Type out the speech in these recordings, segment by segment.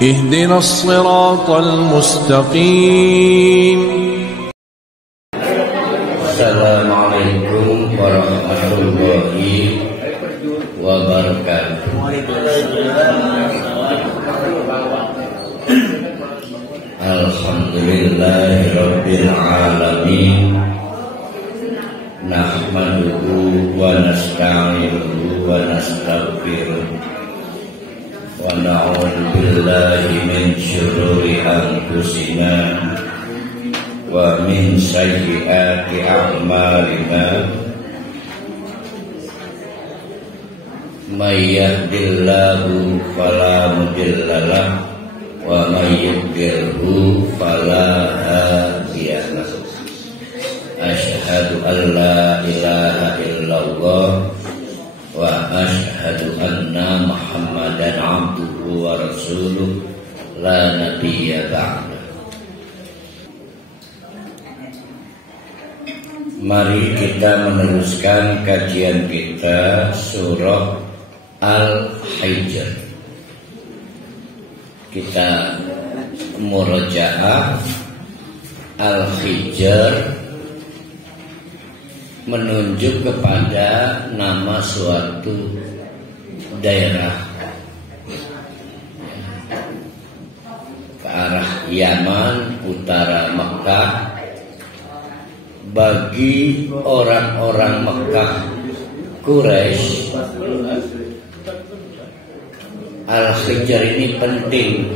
اهدنا الصراط المستقيم. السلام عليكم ورحمة الله وبركاته. Alhamdulillahi Rabbil Alamin. Nahmaduhu wa nasta'inuhu wa nastaghfiruh wa na'udzu billahi min syururi anfusina wa min sayyiati a'malina. May yahdihillahu fala mudilla lahu wa may yudlilhu fala hadiya lahu. Asyhadu an la ilaha illallah wa asyhadu anna Muhammadan abduhu wa rasuluh la nabiyya ba'da. Mari kita meneruskan kajian kita surah Al-Hijr. Kita murojaah Al-Hijr menunjuk kepada nama suatu daerah ke arah Yaman, utara Mekah. Bagi orang-orang Mekah Quraisy, Al-Hijr ini penting.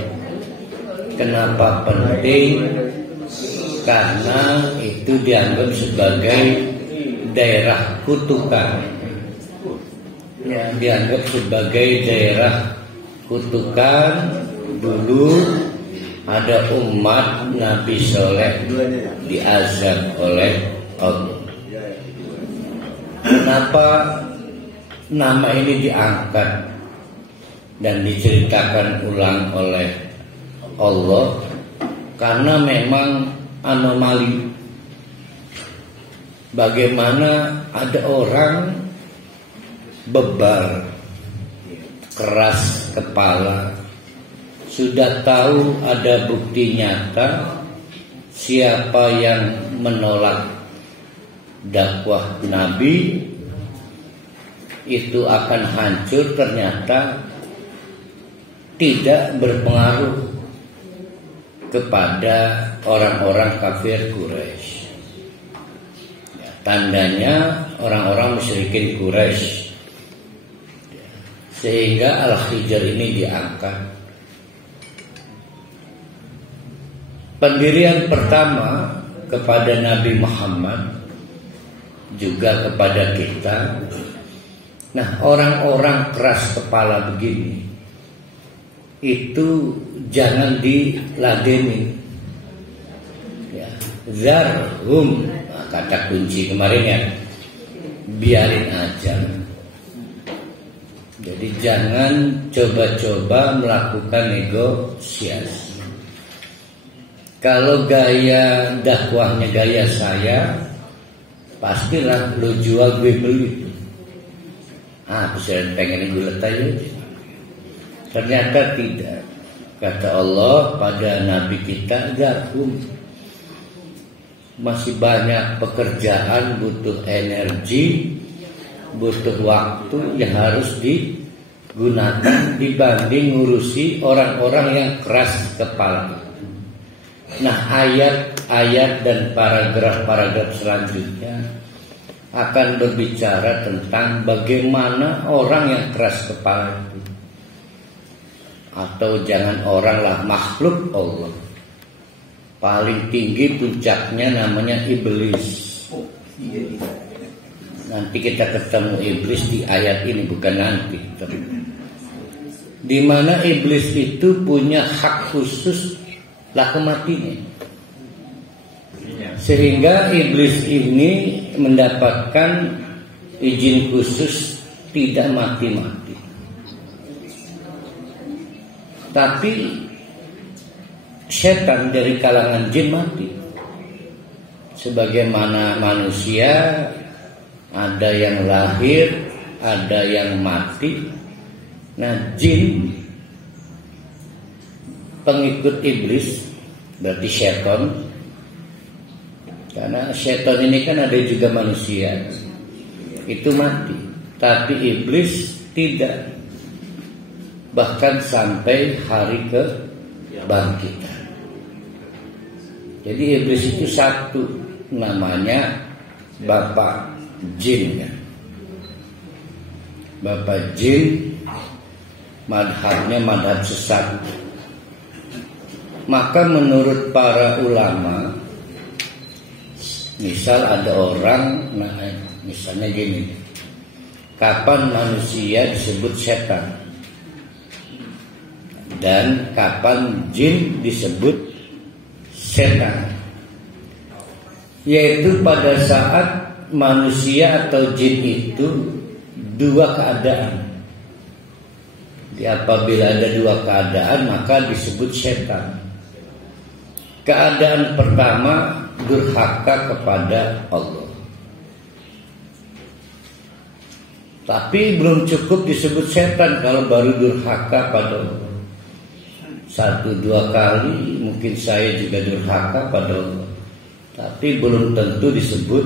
Kenapa penting? Karena itu dianggap sebagai daerah kutukan, dianggap sebagai daerah kutukan. Dulu ada umat Nabi Soleh diazab oleh Allah. Kenapa nama ini diangkat dan diceritakan ulang oleh Allah? Karena memang anomali. Bagaimana ada orang bebal, keras kepala, sudah tahu ada bukti nyata siapa yang menolak dakwah Nabi itu akan hancur, ternyata tidak berpengaruh kepada orang-orang kafir Quraisy. Tandanya orang-orang musyrikin Quraisy. Sehingga Al-Hijr ini diangkat. Pendirian pertama kepada Nabi Muhammad, juga kepada kita. Nah, orang-orang keras kepala begini itu jangan diladenin. Ya, zarhum, kata kunci kemarin ya, biarin aja. Jadi jangan coba-coba melakukan negosiasi. Kalau gaya dakwahnya gaya saya, pastilah lo jual gue beli. Saya pengen gue letaknya. Ternyata tidak. Kata Allah pada Nabi kita, zarhum. Masih banyak pekerjaan, butuh energi, butuh waktu yang harus digunakan dibanding ngurusi orang-orang yang keras kepala. Nah, ayat-ayat dan paragraf-paragraf selanjutnya akan berbicara tentang bagaimana orang yang keras kepala itu, atau jangan orang lah, makhluk Allah. Paling tinggi puncaknya namanya iblis. Nanti kita ketemu iblis di ayat ini, bukan nanti. Di mana iblis itu punya hak khusus laku matinya. Sehingga iblis ini mendapatkan izin khusus tidak mati-mati. Tapi setan dari kalangan jin mati. Sebagaimana manusia ada yang lahir, ada yang mati. Nah, jin pengikut iblis, berarti syaitan. Karena syaitan ini kan ada juga manusia, itu mati. Tapi iblis tidak, bahkan sampai hari kebangkitan. Jadi iblis itu satu, namanya bapak jin ya. Bapak jin, madhabnya madhab sesat. Maka menurut para ulama, misal ada orang, nah misalnya gini, kapan manusia disebut setan dan kapan jin disebut setan, yaitu pada saat manusia atau jin itu dua keadaan. Apabila ada dua keadaan maka disebut setan. Keadaan pertama durhaka kepada Allah, tapi belum cukup disebut setan kalau baru durhaka pada Allah. 1-2 kali mungkin saya juga durhaka pada Allah, tapi belum tentu disebut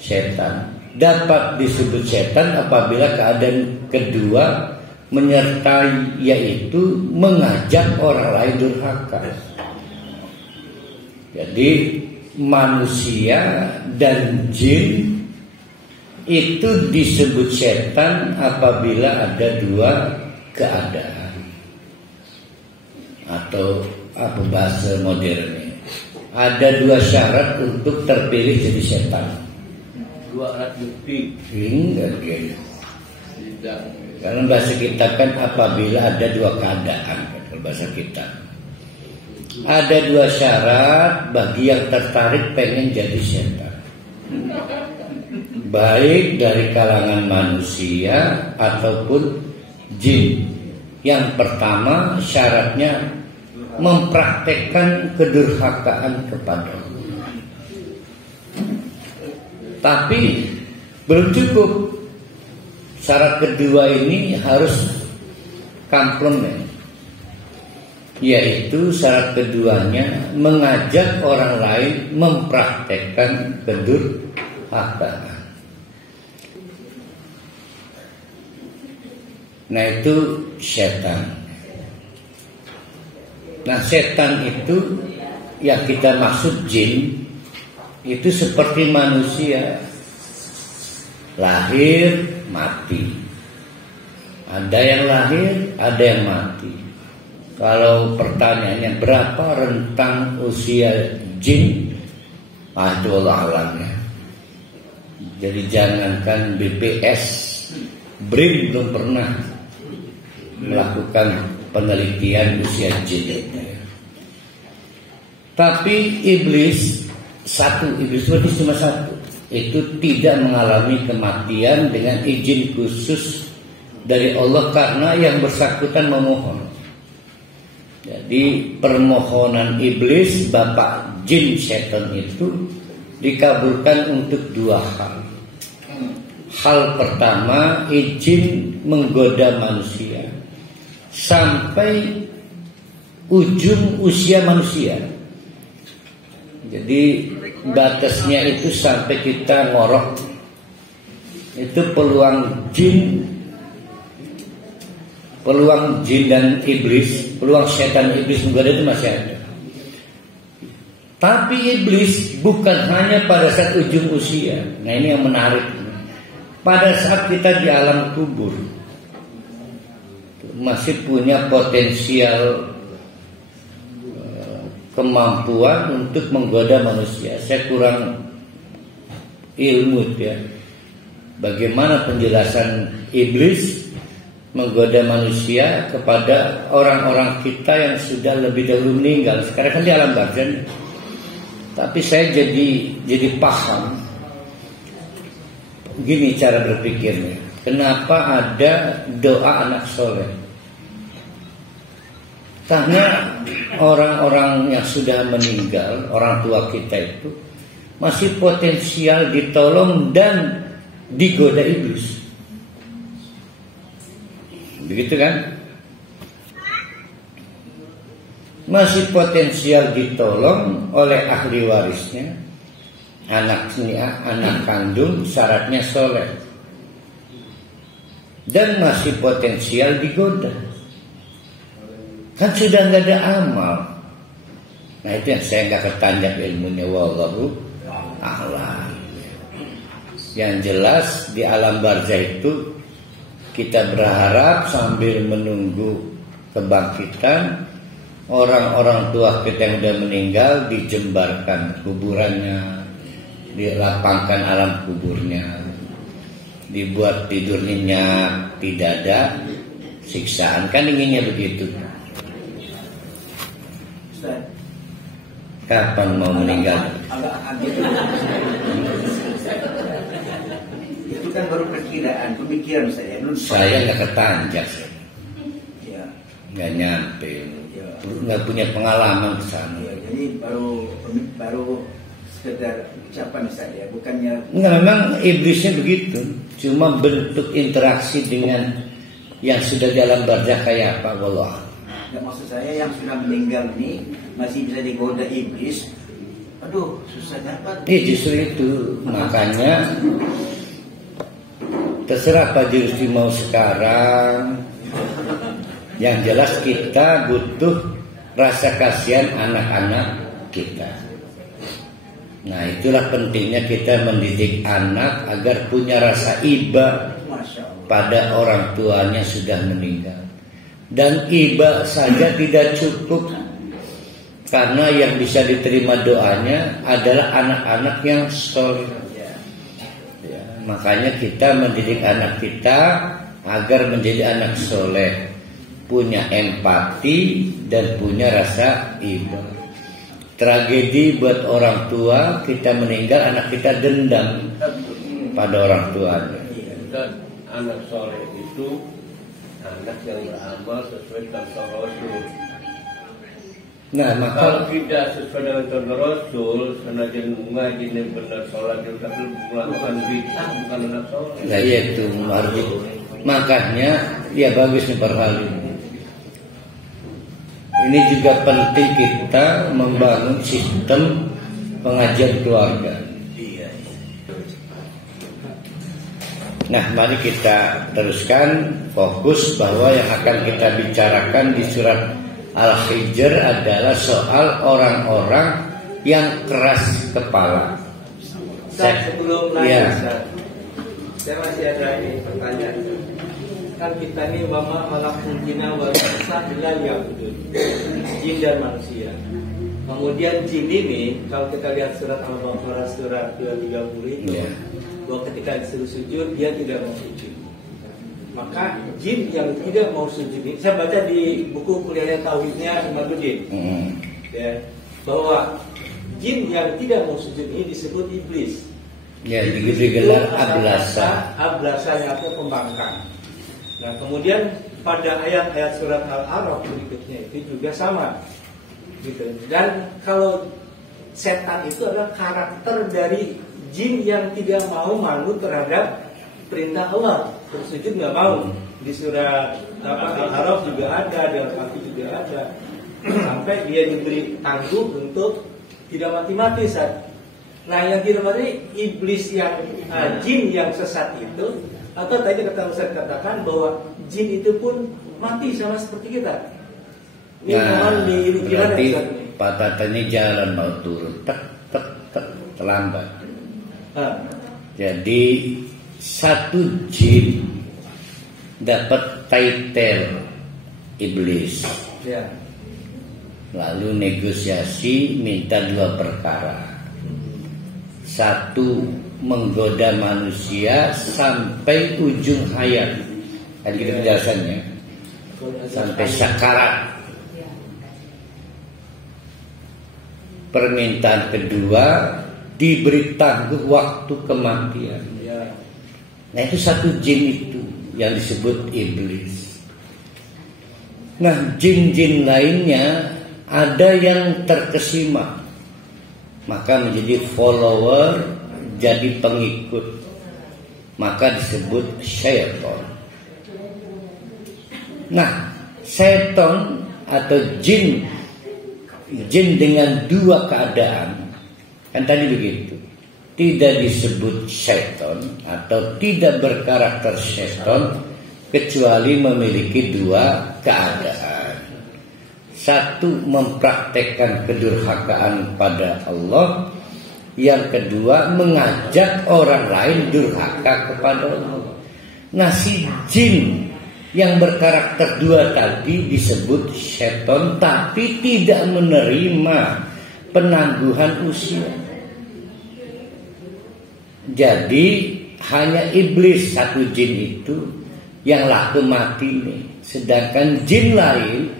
setan. Dapat disebut setan apabila keadaan kedua menyertai, yaitu mengajak orang lain durhaka. Jadi manusia dan jin itu disebut setan apabila ada dua keadaan, atau apa bahasa modernnya, ada dua syarat untuk terpilih jadi setan. Dua alat bukti. Enggak gitu. Karena bahasa kita kan apabila ada dua keadaan, kalau bahasa kita. Ada dua syarat bagi yang tertarik pengen jadi setan, baik dari kalangan manusia ataupun jin. Yang pertama syaratnya mempraktekkan kedurhakaan kepada Allah. Tapi belum cukup. Syarat kedua ini harus komplement, yaitu syarat keduanya mengajak orang lain mempraktekkan kedurhakaan. Nah itu setan. Nah setan itu yang kita maksud jin, itu seperti manusia, lahir mati. Ada yang lahir, ada yang mati. Kalau pertanyaannya berapa rentang usia jin, itu Allah alamnya. Jadi jangankan BPS, BRIN belum pernah melakukan penelitian usia jin. Tapi iblis berarti cuma satu, itu tidak mengalami kematian dengan izin khusus dari Allah karena yang bersangkutan memohon. Jadi permohonan iblis, bapak jin setan itu dikabulkan untuk dua hal. Hal pertama, izin menggoda manusia sampai ujung usia manusia. Jadi batasnya itu sampai kita ngorok. Itu peluang jin dan iblis, peluang setan iblis menggoda itu masih ada. Tapi iblis bukan hanya pada saat ujung usia. Nah ini yang menarik. Pada saat kita di alam kubur masih punya potensial kemampuan untuk menggoda manusia. Saya kurang ilmu ya, bagaimana penjelasan iblis menggoda manusia kepada orang-orang kita yang sudah lebih dahulu meninggal. Sekarang kan di alam barzakh. Tapi saya jadi paham gini cara berpikirnya. Kenapa ada doa anak soleh? Karena orang-orang yang sudah meninggal, orang tua kita itu masih potensial ditolong dan digoda iblis. Begitu kan? masih potensial ditolong oleh ahli warisnya, anaknya, anak kandung, syaratnya soleh, dan masih potensial digoda. Kan sudah nggak ada amal. Nah itu yang saya nggak ketanjak ilmunya, wallahu a'lam. Yang jelas di alam barzah itu kita berharap sambil menunggu kebangkitan, orang-orang tua kita yang sudah meninggal dijembarkan kuburannya, dilapangkan alam kuburnya, dibuat tidur nyenyak, tidak ada siksaan. Kan inginnya begitu. Kapan mau meninggal? Itu kan baru perkiraan, pemikiran saya. Saya nggak ketanjak, Ya. nggak nyampe, nggak punya pengalaman ke sana. Ya, jadi baru sekedar ucapan saja, bukannya. Enggak, memang iblisnya begitu. Cuma bentuk interaksi dengan yang sudah dalam barzah kayak apa, wallah. Nggak, maksud saya yang sudah meninggal ini masih bisa digoda iblis. Aduh, susah dapat. Justru itu makanya terserah Pak Jurusi mau sekarang. Yang jelas kita butuh rasa kasihan anak-anak kita. Nah itulah pentingnya kita mendidik anak agar punya rasa iba pada orang tuanya sudah meninggal. Dan iba saja tidak cukup, karena yang bisa diterima doanya adalah anak-anak yang soleh. Ya, makanya kita mendidik anak kita agar menjadi anak soleh, punya empati dan punya rasa iba. Tragedi buat orang tua, kita meninggal, anak kita dendam pada orang tuanya. Dan anak soleh itu anak yang beramal sesuai dengan Rasul. Nah, Kalau maka tidak sesuai dengan contoh Rasul, senajan ngaji yang benar sholat juga melakukan bid'ah, bukan anak soleh. nah itu harus. Makanya ya bagus nih Pak Halim. Ini juga penting kita membangun sistem pengajian keluarga. Nah, mari kita teruskan fokus bahwa yang akan kita bicarakan di surat Al-Hijr adalah soal orang-orang yang keras kepala. Sebelum ya. Saya masih ada ini pertanyaan. Kan kita ini wama khalaqul jinna wal insa illa liya'budun. Jin dan manusia. Kemudian jin ini kalau kita lihat surat Al-Baqarah surat 230 itu, bahwa ketika disuruh sujud dia tidak mau sujud. Maka jin yang tidak mau sujud ini, saya baca di buku kuliahnya tauhidnya Imaduddin, ya, bahwa jin yang tidak mau sujud ini disebut iblis. Ya, digelar ablasa. Ablasanya itu pembangkang. Nah, kemudian pada ayat-ayat surat Al-A'raf berikutnya itu juga sama, gitu. Dan kalau setan itu adalah karakter dari jin yang tidak mau manut terhadap perintah Allah, bersujud nggak mau. Di surat Al-A'raf juga ada, di Al-Fatih juga ada. Sampai dia diberi tangguh untuk tidak mati-mati saat. Nah, yang tidak mati iblis yang jin yang sesat itu, atau tadi kata Ustaz katakan bahwa jin itu pun mati sama seperti kita. Ini Nah, berarti ini? patatannya jalan mau turun, tek terlambat. Jadi satu jin dapat title iblis, Ya. lalu negosiasi minta dua perkara. Satu, menggoda manusia sampai ujung hayat, kan gitu penjelasannya, sampai sakarat. Permintaan kedua, diberi tangguh waktu kematian. Nah itu satu jin itu yang disebut iblis. Nah jin-jin lainnya ada yang terkesima, maka menjadi follower, jadi pengikut, maka disebut syaitan. Nah setan atau jin jin dengan dua keadaan. Kan tadi begitu. Tidak disebut syaitan atau tidak berkarakter syaitan kecuali memiliki dua keadaan. Satu, mempraktekkan kedurhakaan pada Allah. Yang kedua, mengajak orang lain durhaka kepada Allah. Nah, si jin yang berkarakter dua tadi disebut syaitan, tapi tidak menerima penangguhan usia. Jadi hanya iblis satu jin itu yang laku mati nih. Sedangkan jin lain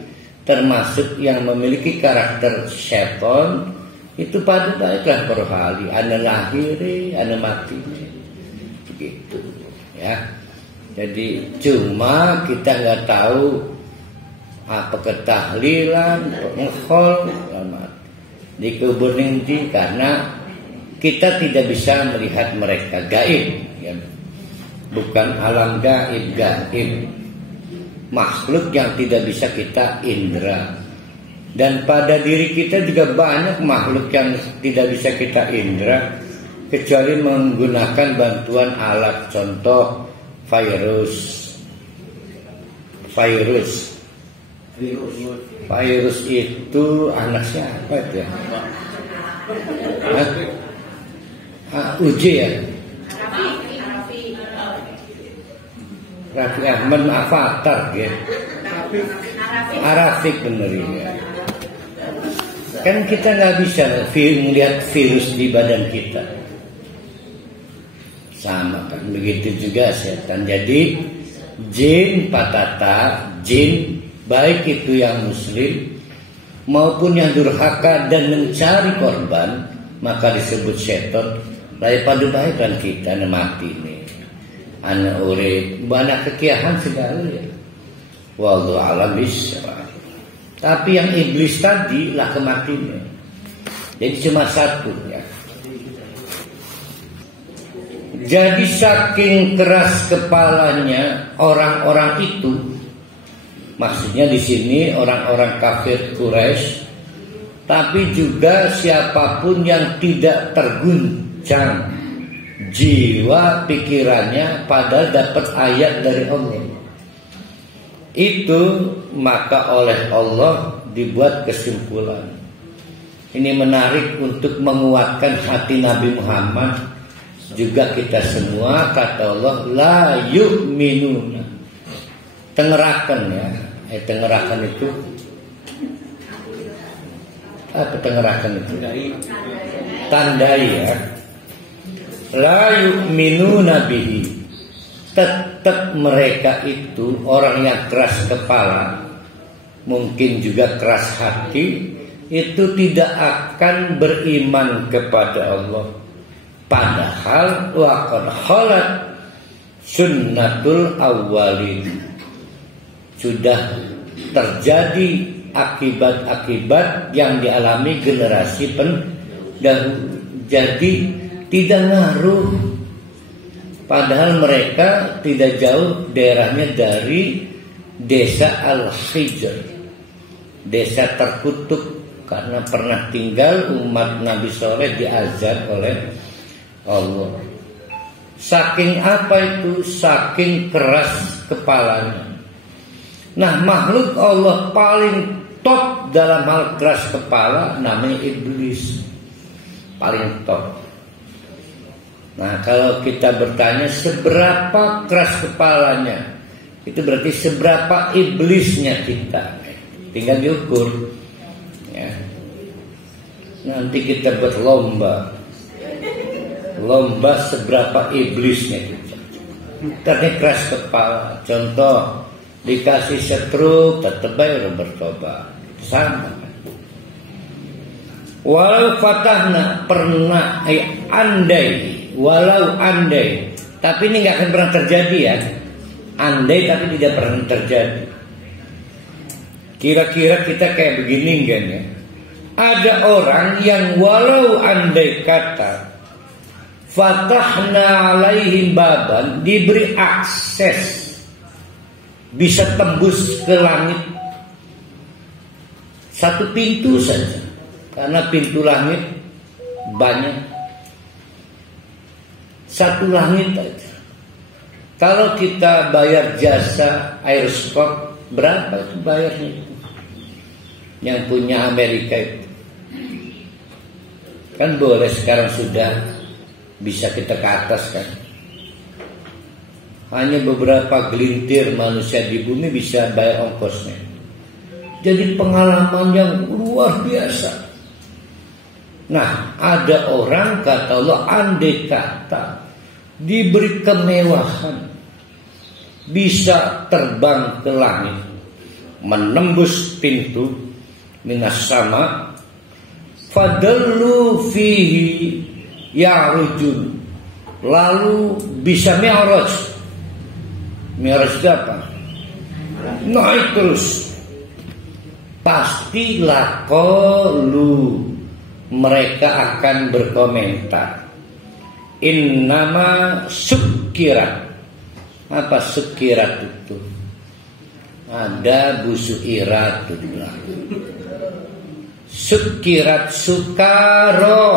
termasuk yang memiliki karakter syaitan itu pada baiklah berhali, ana lahiri, ana mati, begitu, ya. Jadi cuma kita nggak tahu apa ketahlilan, penghol, dikubur nanti karena kita tidak bisa melihat mereka gaib, ya. Bukan alam gaib, makhluk yang tidak bisa kita indra. Dan pada diri kita juga banyak makhluk yang tidak bisa kita indra kecuali menggunakan bantuan alat, contoh virus itu anak siapa itu ya? Uji ya? Raffi Ahmad Avatar ya? Arafik bener ini ya. Kan kita nggak bisa melihat virus di badan kita. Sama kan, begitu juga setan. Jadi jin patata, jin baik itu yang muslim maupun yang durhaka dan mencari korban, maka disebut setan. Daripada baik kan kita mati nih. Anak urip banyak kekiahan segala ya. Wallahu a'lam bishawab. Tapi yang iblis tadi lah kematiannya. Jadi cuma satu ya. Jadi saking keras kepalanya orang-orang itu, maksudnya di sini orang-orang kafir Quraisy, tapi juga siapapun yang tidak terguncang jiwa pikirannya padahal dapat ayat dari Allah. Itu maka oleh Allah dibuat kesimpulan. Ini menarik untuk menguatkan hati Nabi Muhammad, juga kita semua. Kata Allah, la yu'minuna. Tengerakan ya. Tengerakan itu apa? Tengerakan itu tandai ya. La yu'minuna bihi. Tetap mereka itu orang yang keras kepala, mungkin juga keras hati, itu tidak akan beriman kepada Allah. Padahal waqad khalat sunnatul awwalin. Sudah terjadi akibat-akibat yang dialami generasi pendahulu. Jadi tidak ngaruh. Padahal mereka tidak jauh daerahnya dari desa Al-Hijr, desa terkutuk, karena pernah tinggal umat Nabi Soleh diazab oleh Allah. Saking apa itu? Saking keras kepalanya. Nah, makhluk Allah paling top dalam hal keras kepala namanya iblis. Paling top. Nah, kalau kita bertanya seberapa keras kepalanya, itu berarti seberapa iblisnya kita. Tinggal diukur ya. Nanti kita berlomba seberapa iblisnya kita. Karena keras kepala. Contoh, dikasih stroke tetap baik bertobat. Sama. Walau fatahna pernah walau andai, tapi ini nggak akan pernah terjadi ya. Andai tapi tidak pernah terjadi. Kira-kira kita kayak begini kan ya. Ada orang yang walau andai kata fatahna alaihim baban, diberi akses bisa tembus ke langit Satu pintu saja. Karena pintu langit banyak. Satu langit aja. Kalau kita bayar jasa aeroskop, berapa itu bayarnya? Yang punya Amerika itu. Kan boleh sekarang sudah bisa kita ke atas kan. Hanya beberapa gelintir manusia di bumi bisa bayar ongkosnya. Jadi pengalaman yang luar biasa. Nah, ada orang kata Allah, andai kata diberi kemewahan, bisa terbang ke langit, menembus pintu minas sama, fadallu fihi ya'rujun, lalu bisa mi'raj. Mi'raj itu apa? Naik terus. Pasti laqalu, mereka akan berkomentar, innama sukirat. Apa sukirat itu? Ada busu irat itu. Sukirat sukaro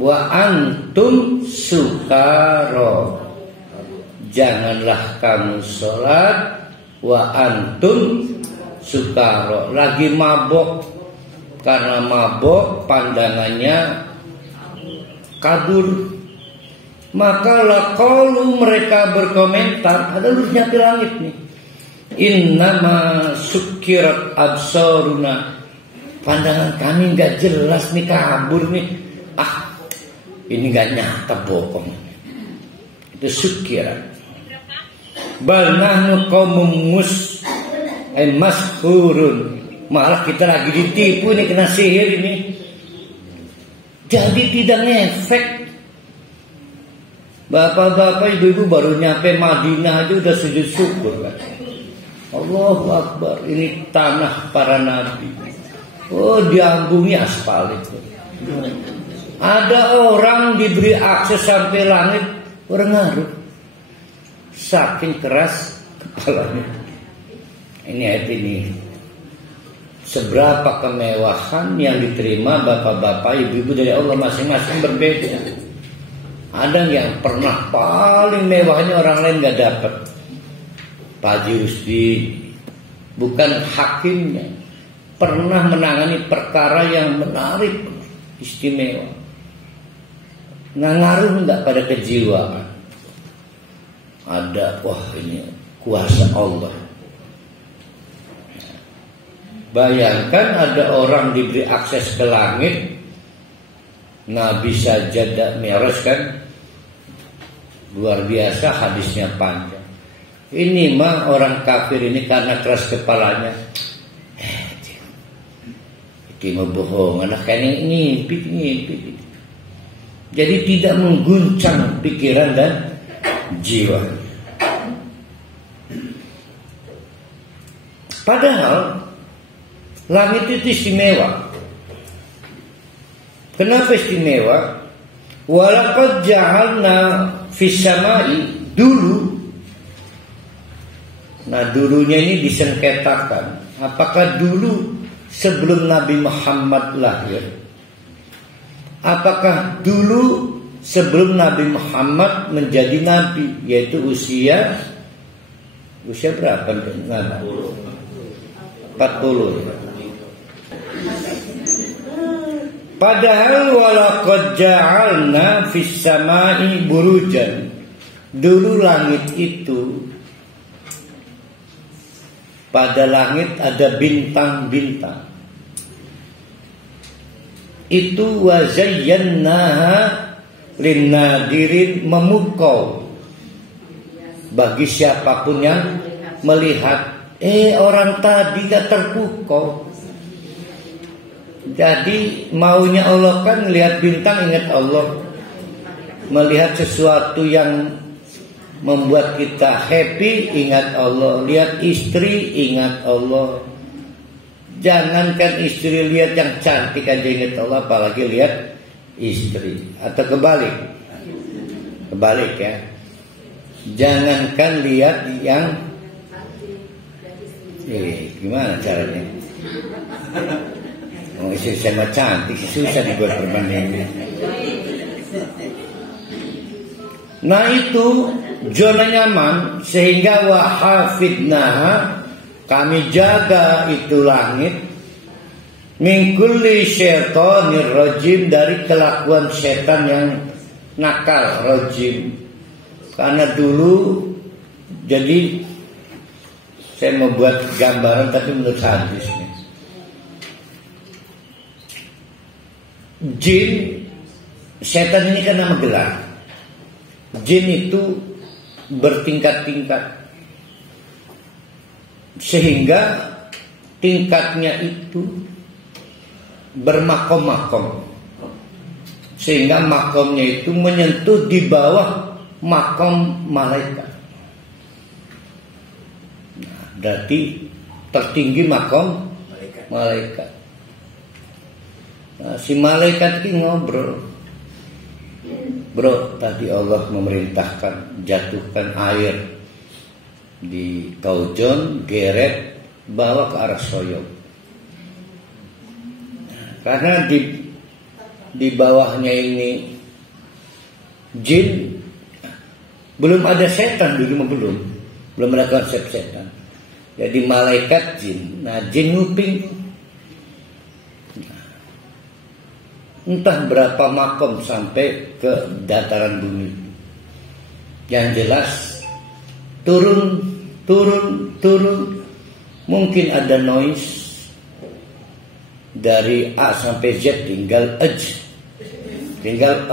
wa antum sukaro. Janganlah kamu sholat wa antum sukaro, lagi mabok. Karena mabok pandangannya kabur. Maka laqalu, mereka berkomentar, ada lurusnya di langit nih, innama sukirat absaruna, pandangan kami gak jelas nih, kabur nih. Ini gak nyata, bohong. Itu sukirat. Bal nahnu qaumun mashhurun, malah kita lagi ditipu nih, kena sihir ini. Jadi tidak ngefek. Bapak-bapak, ibu-ibu baru nyampe Madinah aja udah sujud syukur kan. Allahu Akbar, ini tanah para nabi. Oh, diambungi aspal itu. Ada orang diberi akses sampai langit, orang ngaruh. Saking keras kepalanya. Ini ayat ini. Seberapa kemewahan yang diterima bapak-bapak, ibu-ibu dari Allah masing-masing berbeda. Ada yang pernah paling mewahnya orang lain gak dapat. Pak Haji Rusdi, bukan hakimnya, pernah menangani perkara yang menarik, istimewa. Nah, ngaruh gak pada kejiwaan? Ada, wah ini kuasa Allah. Bayangkan ada orang diberi akses ke langit, Nabi saja mi'raj kan, luar biasa, hadisnya panjang. Ini mah orang kafir ini karena keras kepalanya, itu mah bohong, anak ini ngimpi. Jadi tidak mengguncang pikiran dan jiwa. Padahal langit itu istimewa. Kenapa istimewa? Walaqad ja'alna fis samai, dulu. Nah, dulunya ini disengketakan. Apakah dulu sebelum Nabi Muhammad lahir? Apakah dulu sebelum Nabi Muhammad menjadi nabi, yaitu usia berapa? 40. Padahal walaqad ja'alna fis samai burujan. Dulu langit itu, pada langit ada bintang-bintang. Itu wa zayyannaha linnadirin, memukau bagi siapapun yang melihat. Orang tadi gak terpukau. Jadi maunya Allah kan melihat bintang ingat Allah, melihat sesuatu yang membuat kita happy ingat Allah, lihat istri ingat Allah. Jangankan istri lihat yang cantik aja ingat Allah, apalagi lihat istri. Atau kebalik ya. Jangankan lihat yang gimana caranya? istri saya cantik, susah dibuat perbandingan. Nah itu zona nyaman, sehingga wahafidnaha, kami jaga itu langit, min kulli syaitonir rajim, dari kelakuan setan yang nakal, rajim. Karena dulu, jadi saya membuat gambaran tapi menurut hadis nih. Jin, setan ini kan nama gelar. Jin itu bertingkat-tingkat, sehingga tingkatnya itu bermakom-makom, sehingga makomnya itu menyentuh di bawah makom malaikat. Nah, berarti tertinggi makom malaikat. Nah, si malaikat ini ngobrol, bro, tadi Allah memerintahkan jatuhkan air di Kaujon, geret, bawa ke arah Soyog. Karena di bawahnya ini jin, belum ada setan dulu, belum ada konsep setan. Jadi malaikat jin. Nah, jin nguping. Entah berapa makom sampai ke dataran bumi. Yang jelas turun. Mungkin ada noise dari A sampai Z, tinggal tinggal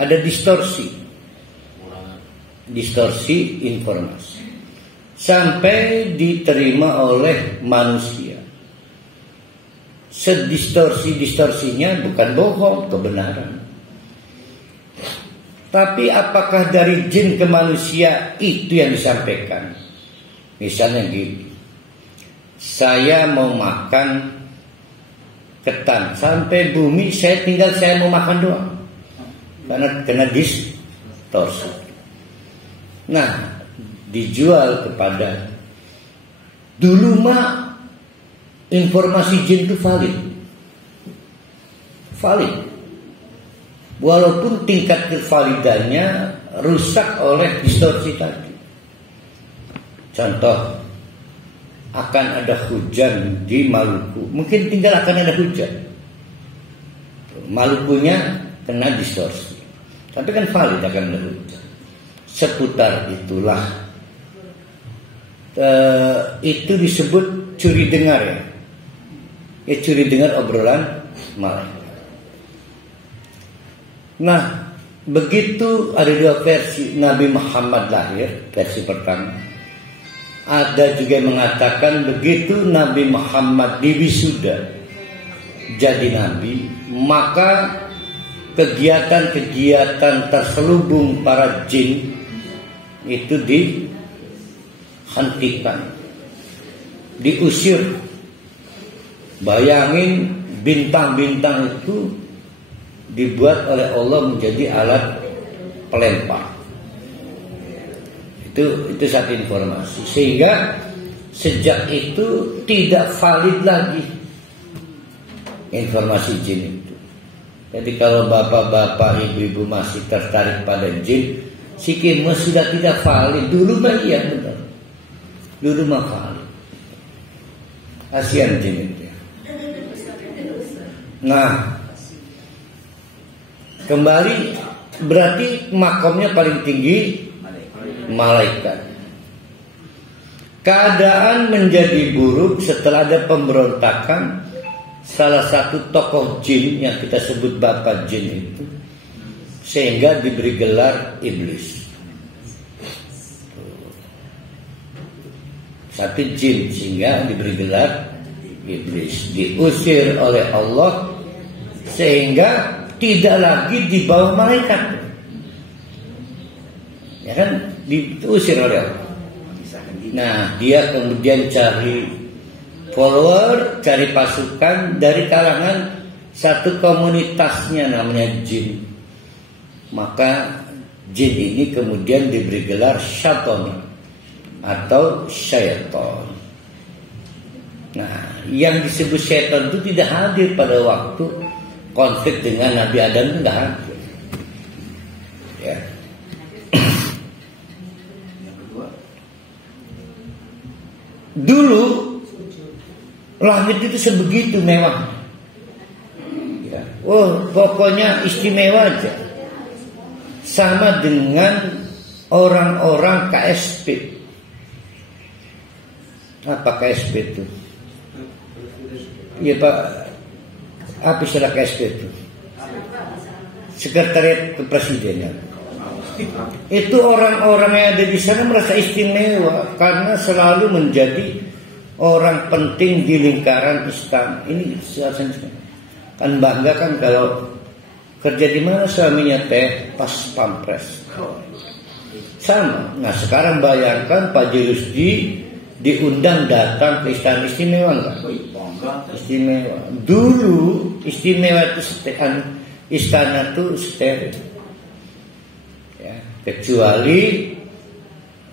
ada distorsi informasi sampai diterima oleh manusia. Sedistorsinya bukan bohong, kebenaran. Tapi apakah dari jin ke manusia itu yang disampaikan? Misalnya gini, saya mau makan ketan sampai bumi, saya mau makan doang, karena kena distorsi. Nah, dijual kepada dulu mah informasi jin itu valid, walaupun tingkat kevalidannya rusak oleh distorsi tadi. Contoh, akan ada hujan di Maluku, mungkin tinggal akan ada hujan, Malukunya kena distorsi, tapi kan valid akan ada hujan. Seputar itulah itu disebut curi dengar ya. Curi dengar obrolan malaikat. Nah, begitu ada dua versi Nabi Muhammad lahir, versi pertama. Ada juga yang mengatakan begitu Nabi Muhammad diwisuda jadi nabi, maka kegiatan-kegiatan terselubung para jin itu dihentikan, diusir. Bayangin bintang-bintang itu dibuat oleh Allah menjadi alat pelempar. Itu satu informasi. Sehingga sejak itu tidak valid lagi informasi jin itu. Jadi kalau bapak-bapak, ibu-ibu masih tertarik pada jin, sikimnya sudah tidak valid. Dulu mah iya benar. Dulu mah valid. Kasihan jin itu. Nah, kembali berarti makomnya paling tinggi malaikat. Keadaan menjadi buruk setelah ada pemberontakan salah satu tokoh jin yang kita sebut bapak jin itu, sehingga diberi gelar iblis. Satu jin sehingga diberi gelar iblis, diusir oleh Allah sehingga tidak lagi di bawah malaikat. Ya kan, diusir oleh Allah. Nah, dia kemudian cari follower, cari pasukan dari kalangan satu komunitasnya namanya jin. Maka jin ini kemudian diberi gelar syaitan atau syaitan. Nah, yang disebut setan itu tidak hadir pada waktu konflik dengan Nabi Adam itu tidak hadir. Ya. Dulu langit itu sebegitu mewah. Ya. Oh, pokoknya istimewa aja. Sama dengan orang-orang KSP. Apa KSP itu? Iya Pak, apa istilah KSP itu? Sekretariat Kepresidenan. Itu orang-orang yang ada di sana merasa istimewa karena selalu menjadi orang penting di lingkaran istana. Ini seharusnya kan bangga kan kalau kerja di mana suaminya pas pampres. Sama. Nah sekarang bayangkan Pak Rusdi diundang datang ke istana, istimewa enggak? Istimewa. Dulu istimewa itu istana itu steril. Ya, kecuali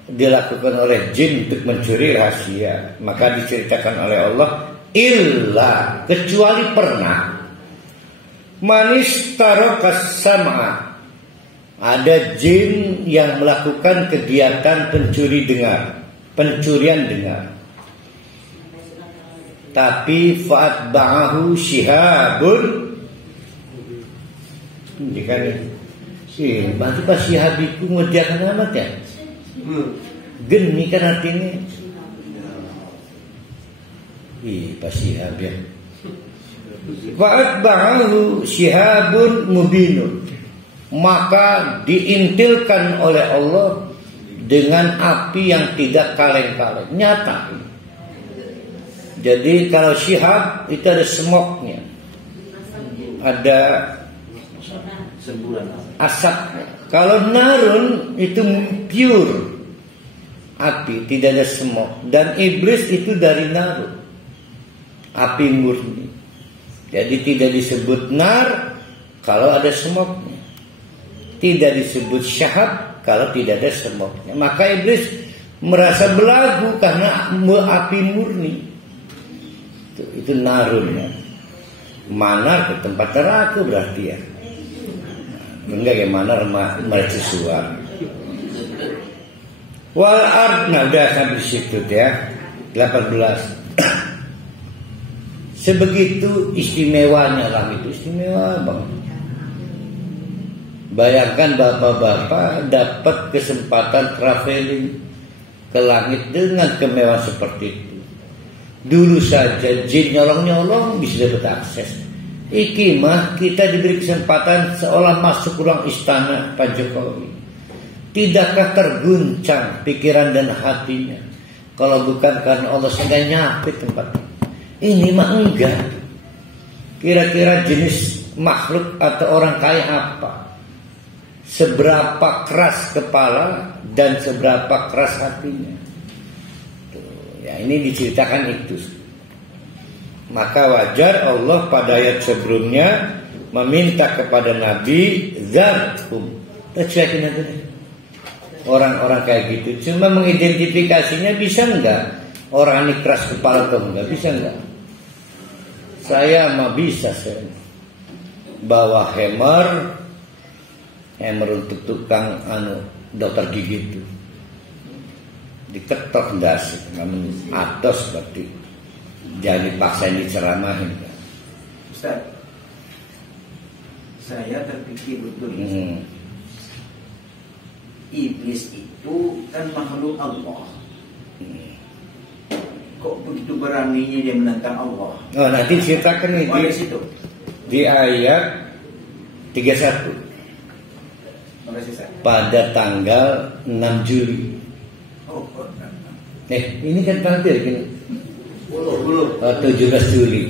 dilakukan oleh jin untuk mencuri rahasia, maka diceritakan oleh Allah illa, kecuali pernah manis tarokas sama, ada jin yang melakukan kegiatan pencurian dengar, tapi fa'atba'ahu shihabun. Jika berarti pas shihabiku ngerjakan amat ya. Geni kan artinya. Pas shihab ya. Fa'atba'ahu shihabun mubinun, maka diintilkan oleh Allah dengan api yang tidak kaleng-kaleng, nyata. Jadi kalau syihab itu ada smoknya, ada asap. Kalau narun itu pure api, tidak ada smok. Dan iblis itu dari narun, api murni. Jadi tidak disebut nar kalau ada smoknya, tidak disebut syahab kalau tidak ada smoknya. Maka iblis merasa belagu karena api murni. Itu narunnya. Manar ke tempat neraka berarti ya. Enggak kayak manar mercusuar. Wal ard, nah udah sampai situ ya. 18. Sebegitu istimewanya langit, istimewa banget. Bayangkan bapak-bapak dapat kesempatan traveling ke langit dengan kemewahan seperti itu. Dulu saja jin nyolong-nyolong bisa dapat akses. Iki mah kita diberi kesempatan seolah masuk ruang istana Pak Jokowi. Tidakkah terguncang pikiran dan hatinya kalau bukan karena Allah sengaja nyampe tempat ini? Mah enggak. Kira-kira jenis makhluk atau orang kaya apa? Seberapa keras kepala dan seberapa keras hatinya. Ya, ini diceritakan itu. Maka wajar Allah pada ayat sebelumnya meminta kepada Nabi zarhum. Tercekin aja deh. Orang-orang kayak gitu cuma mengidentifikasinya bisa enggak? Orang ini keras kepala atau enggak? Bisa enggak? Saya mah bisa saya. Bawa hammer untuk tukang dokter gigi itu. Diketok dasi, namun atos seperti jadi paksa diceramahin. Ustaz, saya terpikir betul. Iblis itu kan makhluk Allah. Kok begitu beraninya dia menentang Allah? Oh, nanti ceritakan nih di situ. Di ayat 31. Pada tanggal 6 Juli. Ini kan tampil gini. 17 Juli.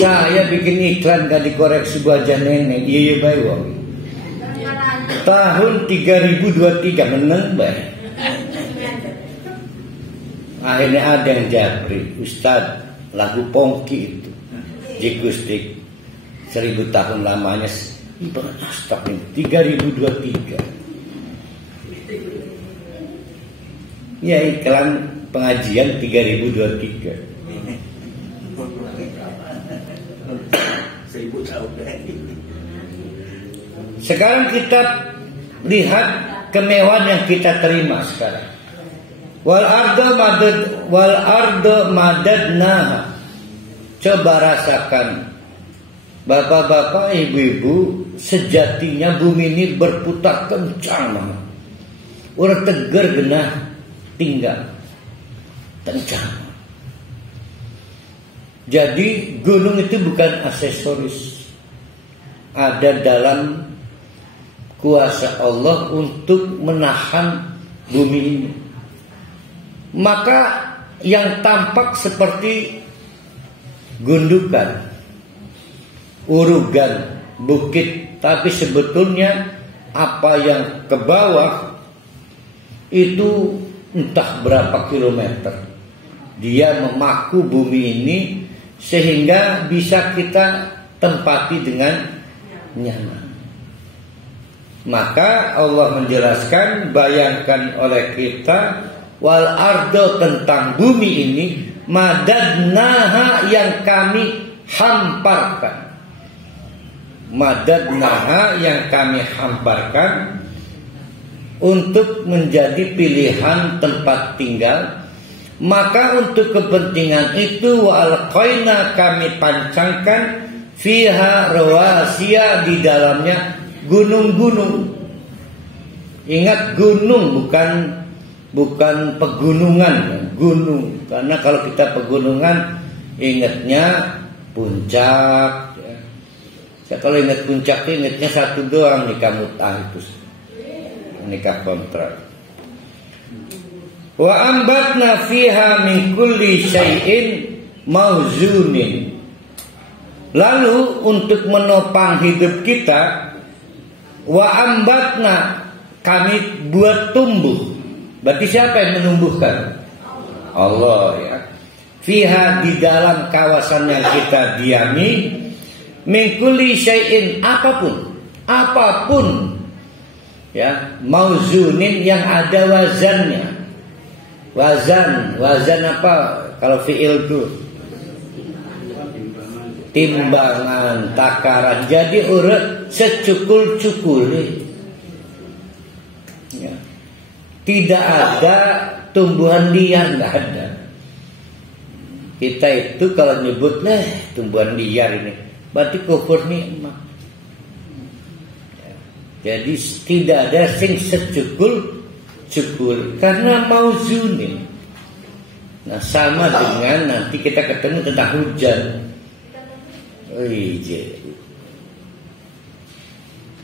Saya bikin iklan gak dikoreksi buajan nenek. Iya baik wong. Tahun 3023 menang baik. Akhirnya ada yang japri, Ustadz, lagu Pongki itu Jikustik 1000 tahun lamanya. Astagfirullah, 3023. Ya iklan pengajian 3023. 1000 tahun lagi. Sekarang kita lihat kemewahan yang kita terima sekarang. Wal ardo madadnaha. Coba rasakan, bapak-bapak, ibu-ibu, sejatinya bumi ini berputar kencang. Orang tegar genah tinggal kencang. Jadi gunung itu bukan aksesoris, ada dalam kuasa Allah untuk menahan bumi ini. Maka yang tampak seperti gundukan, urugan, bukit, tapi sebetulnya apa yang ke bawah itu entah berapa kilometer. Dia memaku bumi ini sehingga bisa kita tempati dengan nyaman. Maka Allah menjelaskan, bayangkan oleh kita, wal ardo tentang bumi ini, madadnaha yang kami hamparkan. Madadnaha yang kami hamparkan untuk menjadi pilihan tempat tinggal. Maka untuk kepentingan itu wa'alqaina kami pancangkan fiha rawasiya di dalamnya gunung-gunung. Ingat gunung bukan pegunungan, gunung. Karena kalau kita pegunungan ingatnya puncak. Saya kalau ingat puncak ingatnya satu doang, nikah mut'ah itu, nikah kontrak. Wa ambatna fiha min kulli syai'in mauzunin. Lalu untuk menopang hidup kita, wa ambatna kami buat tumbuh. Berarti siapa yang menumbuhkan? Allah ya. Fiha di dalam kawasan yang kita diami, min kulli syai'in apapun ya, mauzunin yang ada wazannya. Wazan apa kalau fi'il itu? Timbangan, takaran. Jadi urut secukul-cukul. Ya. Tidak ada tumbuhan liar, nggak ada. Kita itu kalau nyebut tumbuhan liar ini, berarti kufur nikmat. Ya. Jadi tidak ada sing secukul karena mauzunin. Nah sama dengan nanti kita ketemu tentang hujan.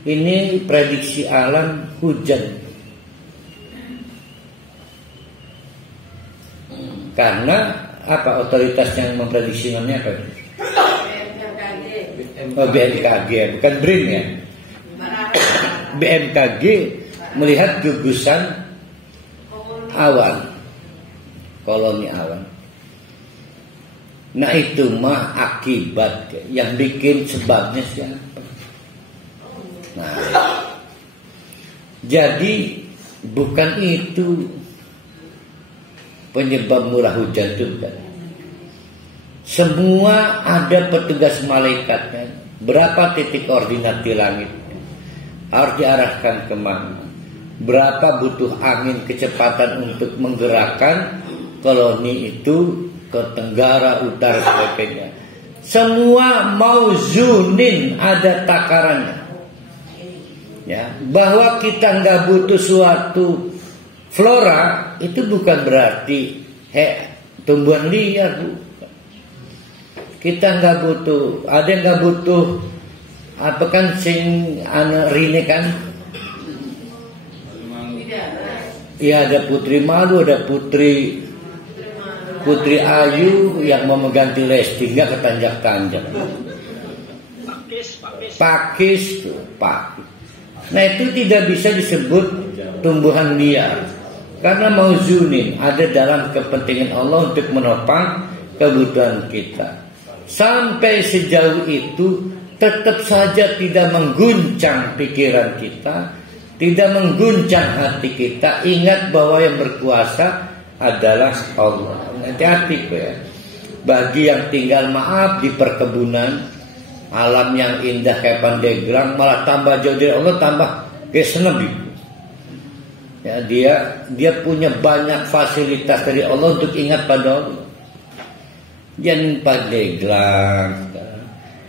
Ini prediksi alam hujan. Karena apa otoritas yang memprediksi namanya apa? BMKG, bukan BRIN ya. BMKG melihat gugusan awan, koloni awan. Nah itu mah akibat, yang bikin sebabnya siapa? Nah, jadi bukan itu penyebab murah hujan itu kan. Semua ada petugas malaikatnya. Berapa titik koordinat di langit harus diarahkan kemana? Berapa butuh angin kecepatan untuk menggerakkan koloni itu ke tenggara, utara, sebagainya. Semua mauzunin, ada takarannya. Ya, bahwa kita nggak butuh suatu flora itu bukan berarti tumbuhan liar. Kita nggak butuh, ada yang nggak butuh apa kan sing rine kan? Ya ada Putri Malu, ada Putri Ayu yang mau mengganti Lesti, nggak ketanjak-tanjak. Pakis. Nah itu tidak bisa disebut tumbuhan liar, karena mauzunin ada dalam kepentingan Allah untuk menopang kebutuhan kita. Sampai sejauh itu tetap saja tidak mengguncang pikiran kita, tidak mengguncang hati kita. Ingat bahwa yang berkuasa adalah Allah. Hati-hati ya. Bagi yang tinggal maaf di perkebunan, alam yang indah kayak Pandeglang, malah tambah jauh dari Allah, tambah kesenang. Ya, dia punya banyak fasilitas dari Allah untuk ingat pada Allah. Jangan Pandeglang.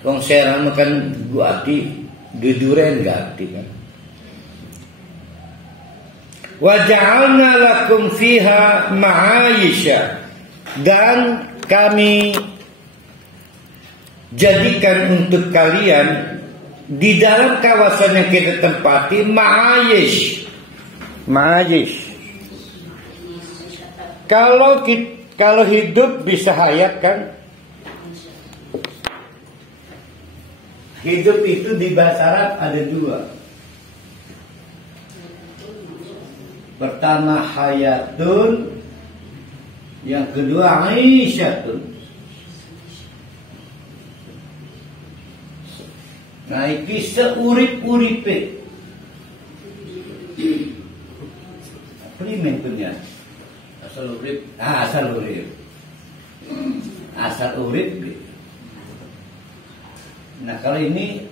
Wong Serang makan guati duduren gati kan. Wa ja'alna lakum fiha ma'ayisha, dan kami jadikan untuk kalian di dalam kawasan yang kita tempati ma'ayish. Kalau hidup bisa hayat kan? Hidup itu di bahasa Arab ada dua. Pertama hayatun, yang kedua aisyatun. Nah iki seurip-uripe. Primen punya. Asal urip. Asal urip. Nah kalau ini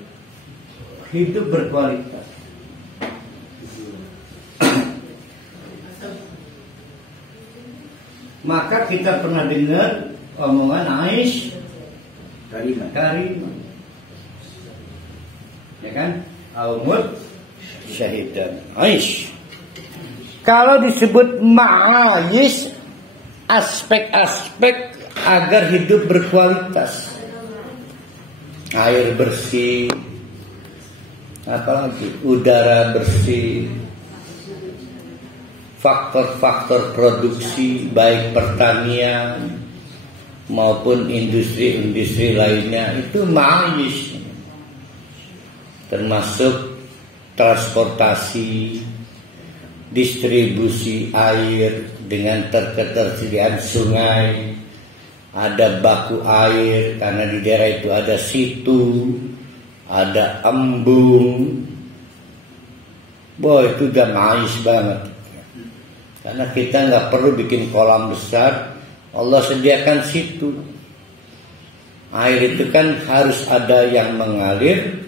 hidup berkualitas. Maka kita pernah dengar omongan Aish Karimah. Ya kan? Aumut syahidan Aish. Kalau disebut ma'ayish, aspek-aspek agar hidup berkualitas. Air bersih, apalagi udara bersih, faktor-faktor produksi baik pertanian maupun industri-industri lainnya itu ma'ayish, termasuk transportasi, distribusi air dengan ketersediaan sungai, ada baku air karena di daerah itu ada situ, ada embung. Boy, itu udah ma'ayish banget. Karena kita nggak perlu bikin kolam besar, Allah sediakan situ. Air itu kan harus ada yang mengalir,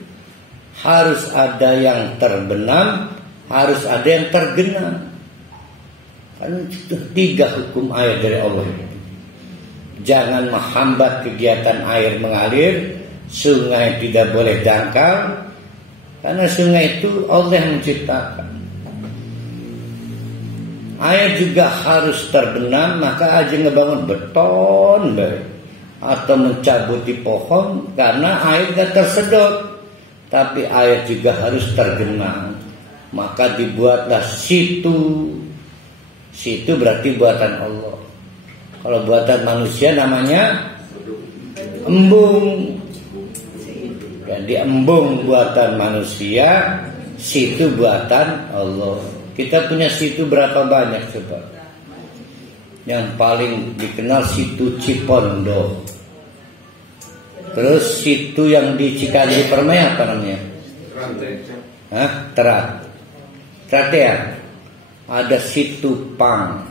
harus ada yang terbenam, harus ada yang tergenang. Kan itu 3 hukum air dari Allah. Jangan menghambat kegiatan air mengalir, sungai tidak boleh dangkal, karena sungai itu Allah yang menciptakan. Air juga harus terbenam, maka aja ngebangun beton atau mencabuti pohon karena air gak tersedot. Tapi air juga harus tergenang, maka dibuatlah situ. Situ berarti buatan Allah. Kalau buatan manusia namanya embung. Dan di embung buatan manusia, situ buatan Allah. Kita punya situ berapa banyak coba? Yang paling dikenal situ Cipondo. Terus situ yang di Cikadri Permai apa namanya? Trate ya? Ada situ Pang.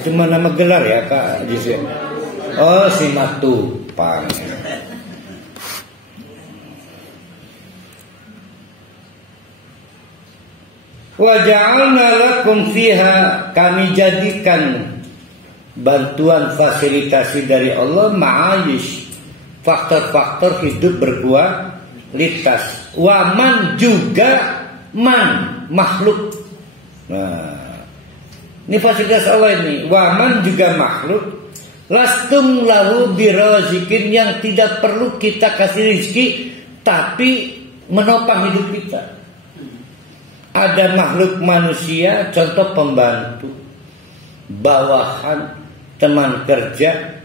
Cuma nama gelar ya Kak Jise. Oh, Simatupang. Wa ja'alna lakum fiha, kami jadikan bantuan fasilitasi dari Allah ma'ayish, faktor-faktor hidup berkualitas. Wa man juga makhluk. Nah, ini fasilitas Allah ini. Waman juga makhluk. Lastum lahu birazikin, yang tidak perlu kita kasih rezeki, tapi menopang hidup kita. Ada makhluk manusia, contoh pembantu, bawahan, teman kerja.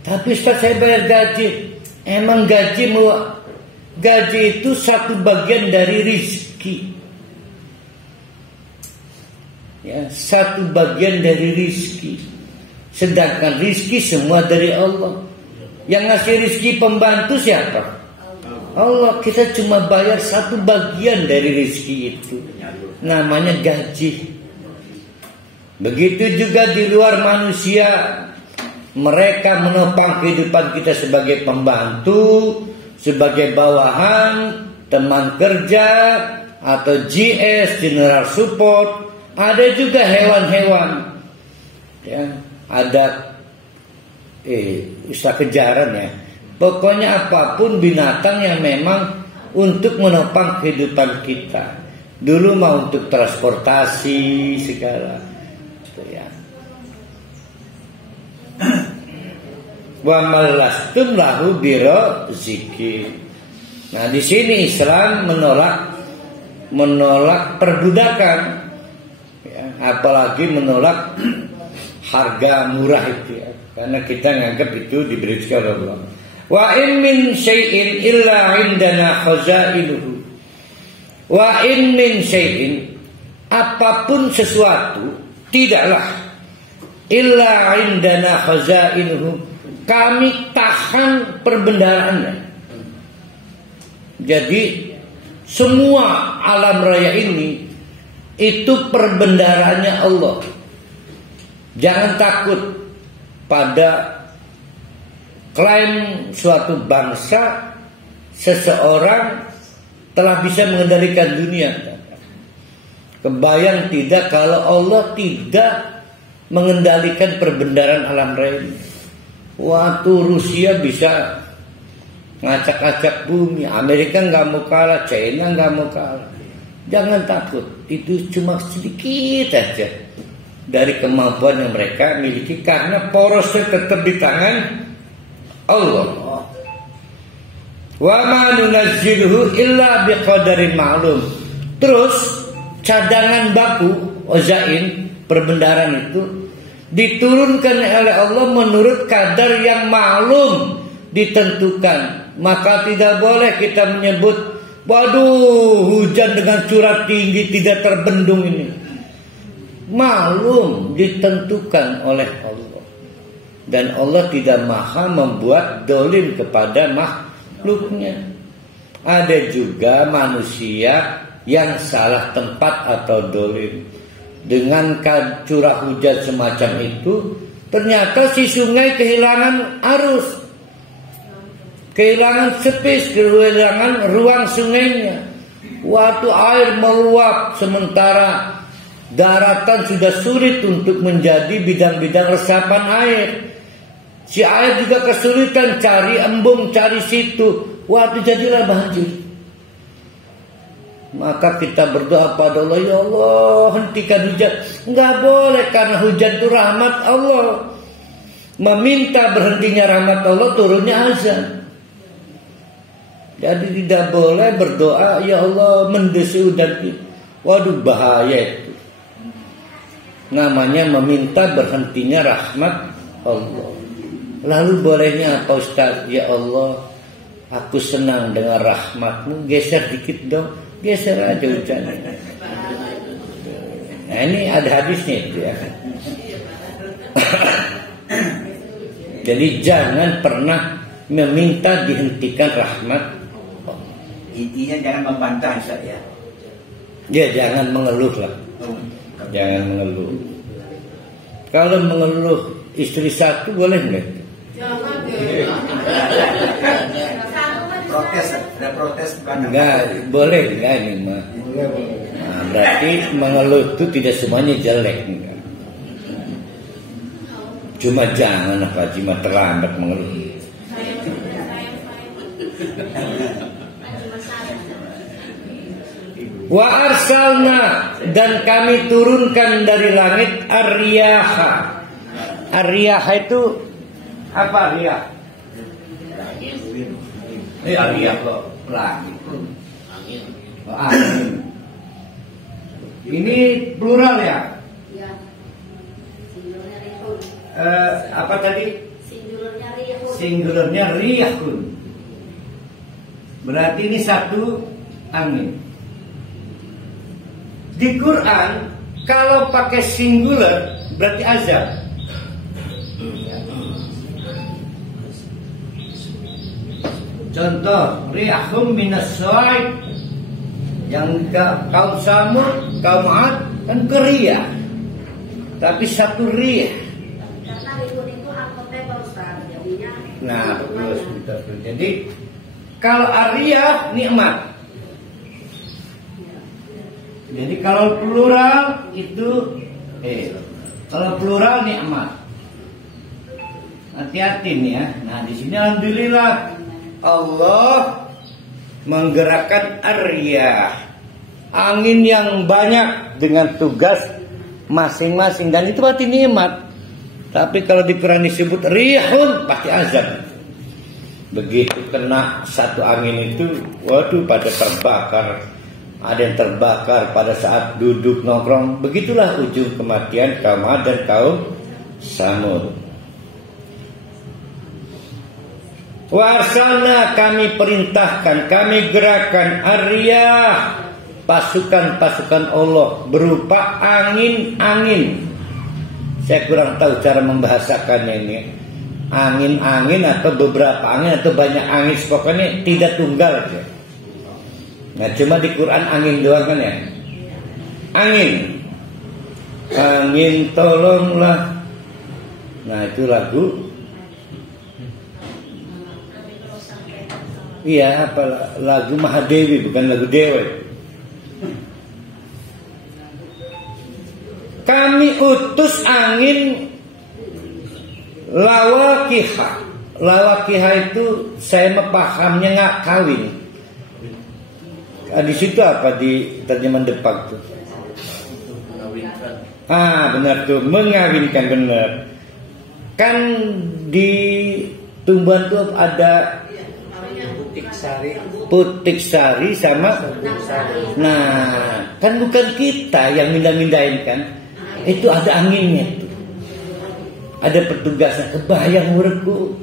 Tapi Ustaz, saya bayar gaji. Emang gaji itu satu bagian dari rezeki. Ya, satu bagian dari rizki. Sedangkan rizki semua dari Allah. Yang ngasih rizki pembantu siapa? Allah. Kita cuma bayar satu bagian dari rizki itu, namanya gaji. Begitu juga di luar manusia, mereka menopang kehidupan kita sebagai pembantu, sebagai bawahan, teman kerja, atau GS, general support. Ada juga hewan-hewan, ya, ada usaha kejaran ya. Pokoknya apapun binatang yang memang untuk menopang kehidupan kita. Dulu mah untuk transportasi segala, ya. Wa malastum lahu biro zikir. Nah, di sini Islam menolak perbudakan, ya, apalagi menolak harga murah itu, ya, karena kita nganggap itu diberikan oleh Allah. Wa in min syai'in illa indana khazainuhu. Wa in min syai'in, apapun sesuatu tidaklah illa indana khazainuhu, kami tahan perbendaharaannya. Jadi semua alam raya ini itu perbendaharaannya Allah. Jangan takut pada klaim suatu bangsa, seseorang telah bisa mengendalikan dunia. Kebayang tidak kalau Allah tidak mengendalikan perbendaharaan alam raya ini. Waktu Rusia bisa ngacak-ngacak bumi, Amerika nggak mau kalah, China nggak mau kalah. Jangan takut, itu cuma sedikit aja dari kemampuan yang mereka miliki, karena porosnya tetap di tangan Allah. Wa ma nunazziluhu illa biqadarin ma'lum. Terus cadangan baku ozain, perbendaharaan itu diturunkan oleh Allah menurut kadar yang maklum, ditentukan. Maka tidak boleh kita menyebut, waduh, hujan dengan curah tinggi tidak terbendung ini. Maklum, ditentukan oleh Allah. Dan Allah tidak maha membuat dolim kepada makhluknya. Ada juga manusia yang salah tempat atau dolim. Dengan curah hujan semacam itu, ternyata si sungai kehilangan arus, kehilangan space, kehilangan ruang sungainya. Waktu air meluap, sementara daratan sudah sulit untuk menjadi bidang-bidang resapan air. Si air juga kesulitan cari embung, cari situ. Waktu jadilah banjir. Maka kita berdoa pada Allah, ya Allah, hentikan hujan. Enggak boleh, karena hujan itu rahmat Allah. Meminta berhentinya rahmat Allah, turunnya azab. Jadi tidak boleh berdoa, ya Allah, mendesi hujan. Waduh, bahaya itu. Namanya meminta berhentinya rahmat Allah. Lalu bolehnya apa Ustaz? Ya Allah, aku senang dengan rahmatmu, geser dikit dong. Geser aja hujannya. Nah, ini ada hadisnya itu ya. Jadi jangan pernah meminta dihentikan rahmat. Intinya jangan membantah Ustaz ya. Ya, jangan mengeluh lah. Jangan mengeluh. Kalau mengeluh istri satu boleh nggak? Protes, ada protes bukan? Enggak, boleh enggak ini mah. Nah, berarti mengeluh itu tidak semuanya jelek, enggak. Cuma jangan apa cuma terlambat mengeluh. Wa arsalna, dan kami turunkan dari langit ar-riyaha. Ar-riyaha itu apa riyah? Riyah kok langit. Angin. Ini plural ya? Iya. Apa tadi? Singularnya riyahun. Berarti ini satu angin. Di Quran kalau pakai singular berarti azab. Contoh, riyahum minas sa'id, yang kaum Samud, kaum Ad kan keriyah. Tapi satu rih. Karena ribut itu uncountable Ustaz. Jadinya Nah, betul. Jadi kalau ariyah nikmat. Jadi kalau plural itu kalau plural nikmat. Hati-hati nih ya. Nah, di sini alhamdulillah Allah menggerakkan ariyah, angin yang banyak dengan tugas masing-masing, dan itu berarti nikmat. Tapi kalau di Quran disebut rihun pasti azab. Begitu kena satu angin itu, waduh pada terbakar. Ada yang terbakar pada saat duduk nongkrong. Begitulah ujung kematian kaum Ad dan kaum Samud. Wa arsalna, kami perintahkan, kami gerakan ariyah, pasukan-pasukan Allah berupa angin-angin. Saya kurang tahu cara membahasakannya ini. Angin-angin atau beberapa angin atau banyak angin, pokoknya tidak tunggal aja. Nah, cuma di Quran angin doang kan ya. Angin, angin tolonglah. Nah, itu lagu. Iya, apa lagu Mahadewi, bukan lagu Dewa. Kami utus angin lawakiha. Lawakiha itu saya pahamnya nggak kawin. Di situ apa di terjemahan Depak tuh? Benar tuh, mengawinkan, benar. Kan di tumbuhan tuh ada putik sari sama. Nah, kan bukan kita yang mindah-mindahin kan? Itu ada anginnya tuh. Ada petugasnya. Kebayang urutku.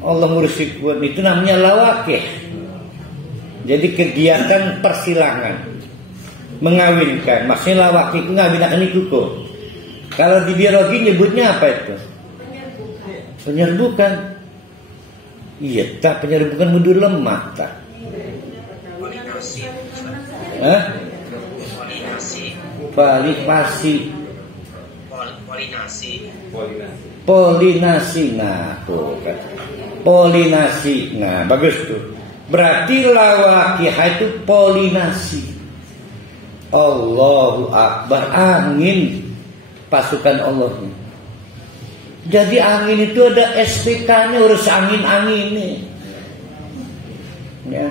Allah ngurusikun. Itu namanya lawakih. Jadi kegiatan persilangan, mengawinkan. Maksudnya lawakih itu ngawinkan itu kok. Kalau di biologi nyebutnya apa itu? Penyerbukan. Iya, tak penyerbukan mundur lemak tak. Polinasi. Nah, tuh kan. Polinasi. Nah, bagus tuh. Berarti lawakihah itu polinasi. Allahu Akbar, angin pasukan Allah. Jadi angin itu ada SPK-nya, urus angin-angin ini. Ya.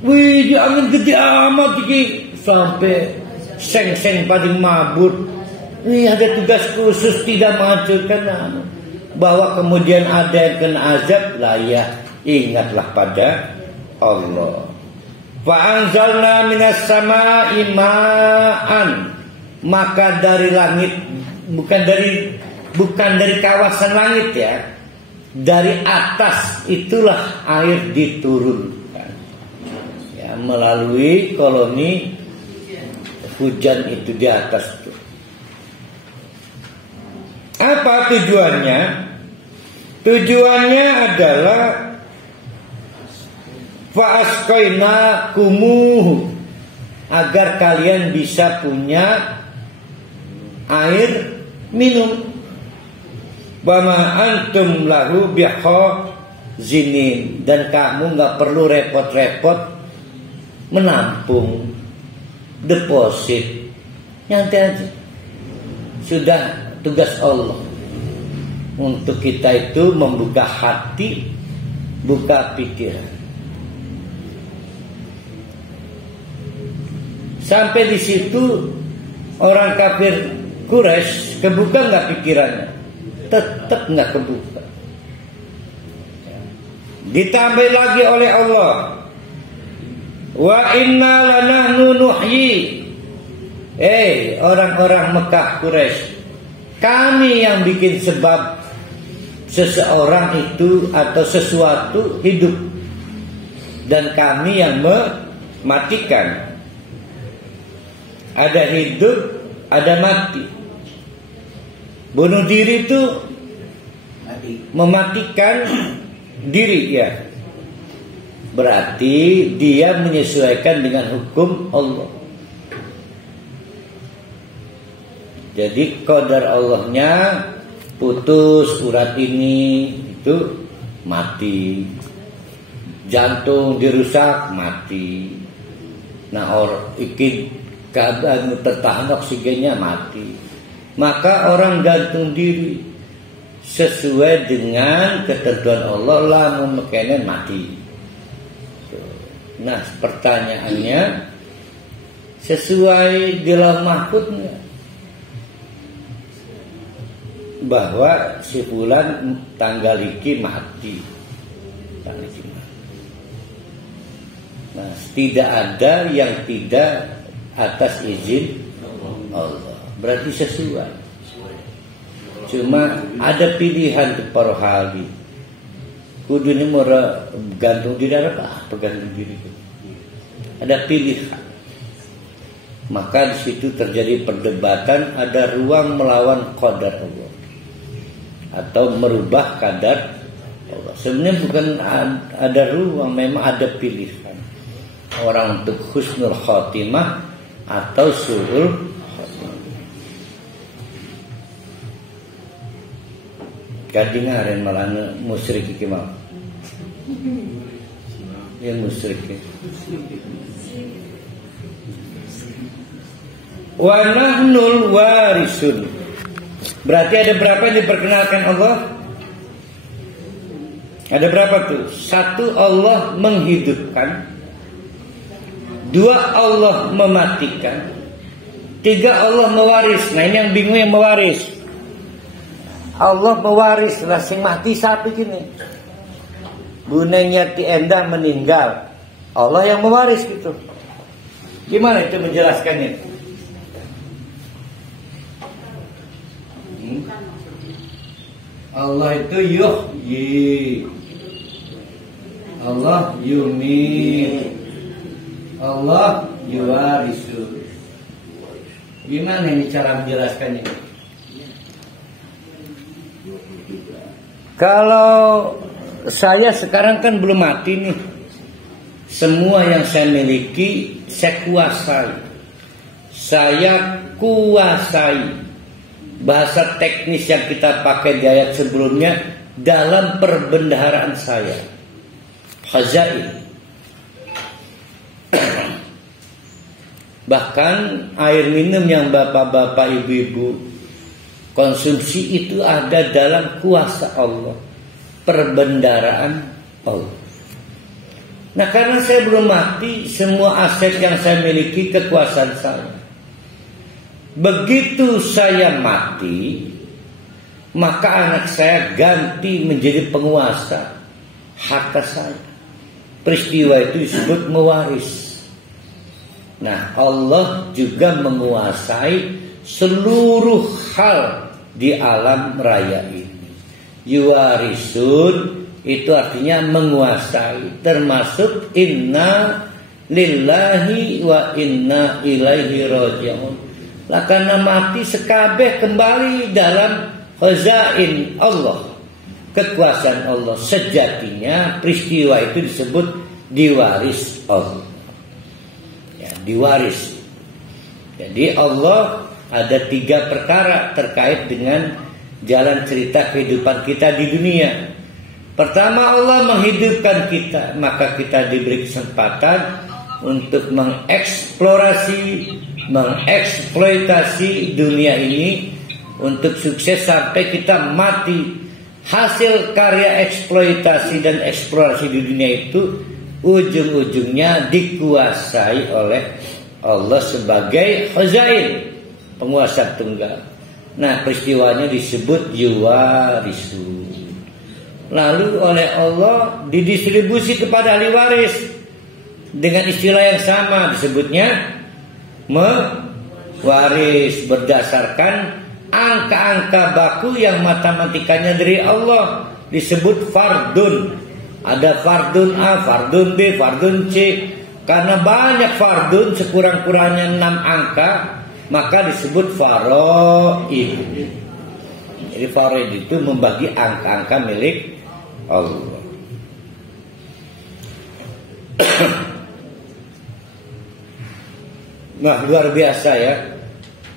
Wih, angin gede amat iki, sampai seng-seng paling mabut. Wih, ada tugas khusus tidak menghancurkan, bahwa kemudian ada yang kena azab, lah ya. Ingatlah pada Allah. Fa anzalna minas sama'i ma'an. Maka dari langit, bukan dari kawasan langit ya. Dari atas itulah air diturunkan. Ya, melalui koloni hujan itu di atas itu. Apa tujuannya? Tujuannya adalah fa'asqaina kumuh, agar kalian bisa punya air minum. Wa ma antum lahu bikhazinin, dan kamu nggak perlu repot-repot menampung deposit, nyantai aja. Sudah tugas Allah untuk kita itu membuka hati, buka pikiran. Sampai di situ orang kafir Quraisy kebuka nggak pikirannya? Tetap nggak kebuka. Ditambah lagi oleh Allah, wa inna lanahnu nuhyi. Orang-orang Mekah Quraisy, kami yang bikin sebab seseorang itu atau sesuatu hidup, dan kami yang mematikan. Ada hidup, ada mati. Bunuh diri itu mematikan diri ya. Berarti dia menyesuaikan dengan hukum Allah. Jadi qadar Allahnya putus urat ini itu mati, jantung dirusak mati. Nah iki keadaan tertahan oksigennya mati. Maka orang gantung diri sesuai dengan ketentuan Allah, lamun mekene mati. Nah pertanyaannya, sesuai di lauh mahfuz bahwa si fulan tanggal iki mati. Nah, tidak ada yang tidak atas izin Allah. Berarti sesuai. Cuma ada pilihan ke para hali. Kudu ini mau gantung diri apa gantung diri. Ada pilihan. Maka di situ terjadi perdebatan, ada ruang melawan qadar Allah atau merubah kadar Allah. Sebenarnya bukan ada ruang, memang ada pilihan. Orang untuk husnul khotimah atau su'ul khotimah. Kadingaren malah musyrik iki mau. Ya musyrik. Wa nahnul warisun. Berarti ada berapa yang diperkenalkan Allah? Ada berapa tuh? 1, Allah menghidupkan. 2, Allah mematikan. 3, Allah mewaris. Nah ini yang bingung, yang mewaris. Allah mewaris lah, sing mati sapi gini. Bunenya Ti Endah meninggal, Allah yang mewaris gitu. Gimana itu menjelaskannya? Allah itu yuhyi, Allah yumit, Allah yuwarisu. Gimana ini cara menjelaskannya? Kalau saya sekarang kan belum mati nih. Semua yang saya miliki saya kuasai. Saya kuasai. Bahasa teknis yang kita pakai di ayat sebelumnya, dalam perbendaharaan saya. Khazain. Bahkan air minum yang bapak-bapak, ibu-ibu konsumsi itu ada dalam kuasa Allah, perbendaharaan Allah. Nah karena saya belum mati, semua aset yang saya miliki kekuasaan saya. Begitu saya mati, maka anak saya ganti menjadi penguasa harta saya. Peristiwa itu disebut mewaris. Nah Allah juga menguasai seluruh hal di alam raya ini. Yuwarisun itu artinya menguasai, termasuk inna lillahi wa inna ilaihi raji'un. Lah karena mati sekabeh kembali dalam khazain Allah, kekuasaan Allah. Sejatinya peristiwa itu disebut diwaris Allah. Ya, diwaris. Jadi Allah ada 3 perkara terkait dengan jalan cerita kehidupan kita di dunia. Pertama, Allah menghidupkan kita, maka kita diberi kesempatan untuk mengeksploitasi dunia ini untuk sukses sampai kita mati. Hasil karya eksploitasi dan eksplorasi di dunia itu ujung-ujungnya dikuasai oleh Allah sebagai khazain, penguasa tunggal. Nah peristiwanya disebut yuwarisu. Lalu oleh Allah didistribusi kepada ahli waris dengan istilah yang sama, disebutnya mewaris berdasarkan angka-angka baku yang matematikanya dari Allah, disebut fardun. Ada fardun A, fardun B, fardun C. Karena banyak fardun, sekurang-kurangnya 6 angka, maka disebut faraid. Jadi faraid itu membagi angka-angka milik Allah. Nah luar biasa ya.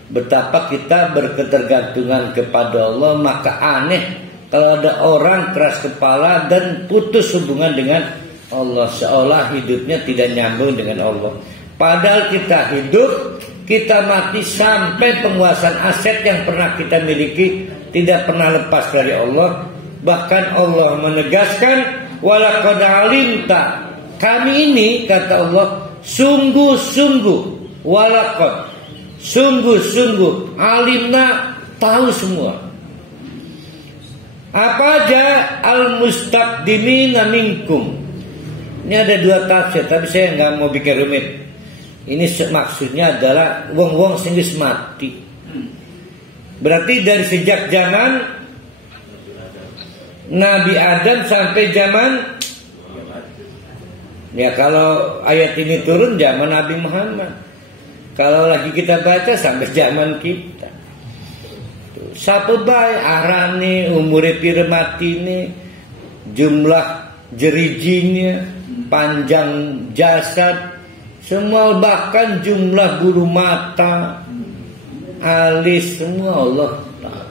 betapa kita berketergantungan kepada Allah. Maka aneh kalau ada orang keras kepala dan putus hubungan dengan Allah, seolah hidupnya tidak nyambung dengan Allah. Padahal kita hidup, kita mati, sampai penguasaan aset yang pernah kita miliki tidak pernah lepas dari Allah. Bahkan Allah menegaskan, walaqad alimta, kami ini kata Allah sungguh-sungguh, walaqad sungguh-sungguh, alimna tahu semua. Apa aja? Al-mustaqdimina minkum. Ini ada dua tafsir, tapi saya nggak mau bikin rumit. Ini maksudnya adalah wong-wong sing wis mati. Berarti dari sejak zaman Nabi Adam sampai zaman, ya kalau ayat ini turun zaman Nabi Muhammad. Kalau lagi kita baca sampai zaman kita. Sapa bae arane umure pire matine, jumlah jerijinya, panjang jasad, semua, bahkan jumlah bulu mata, alis, semua Allah tahu.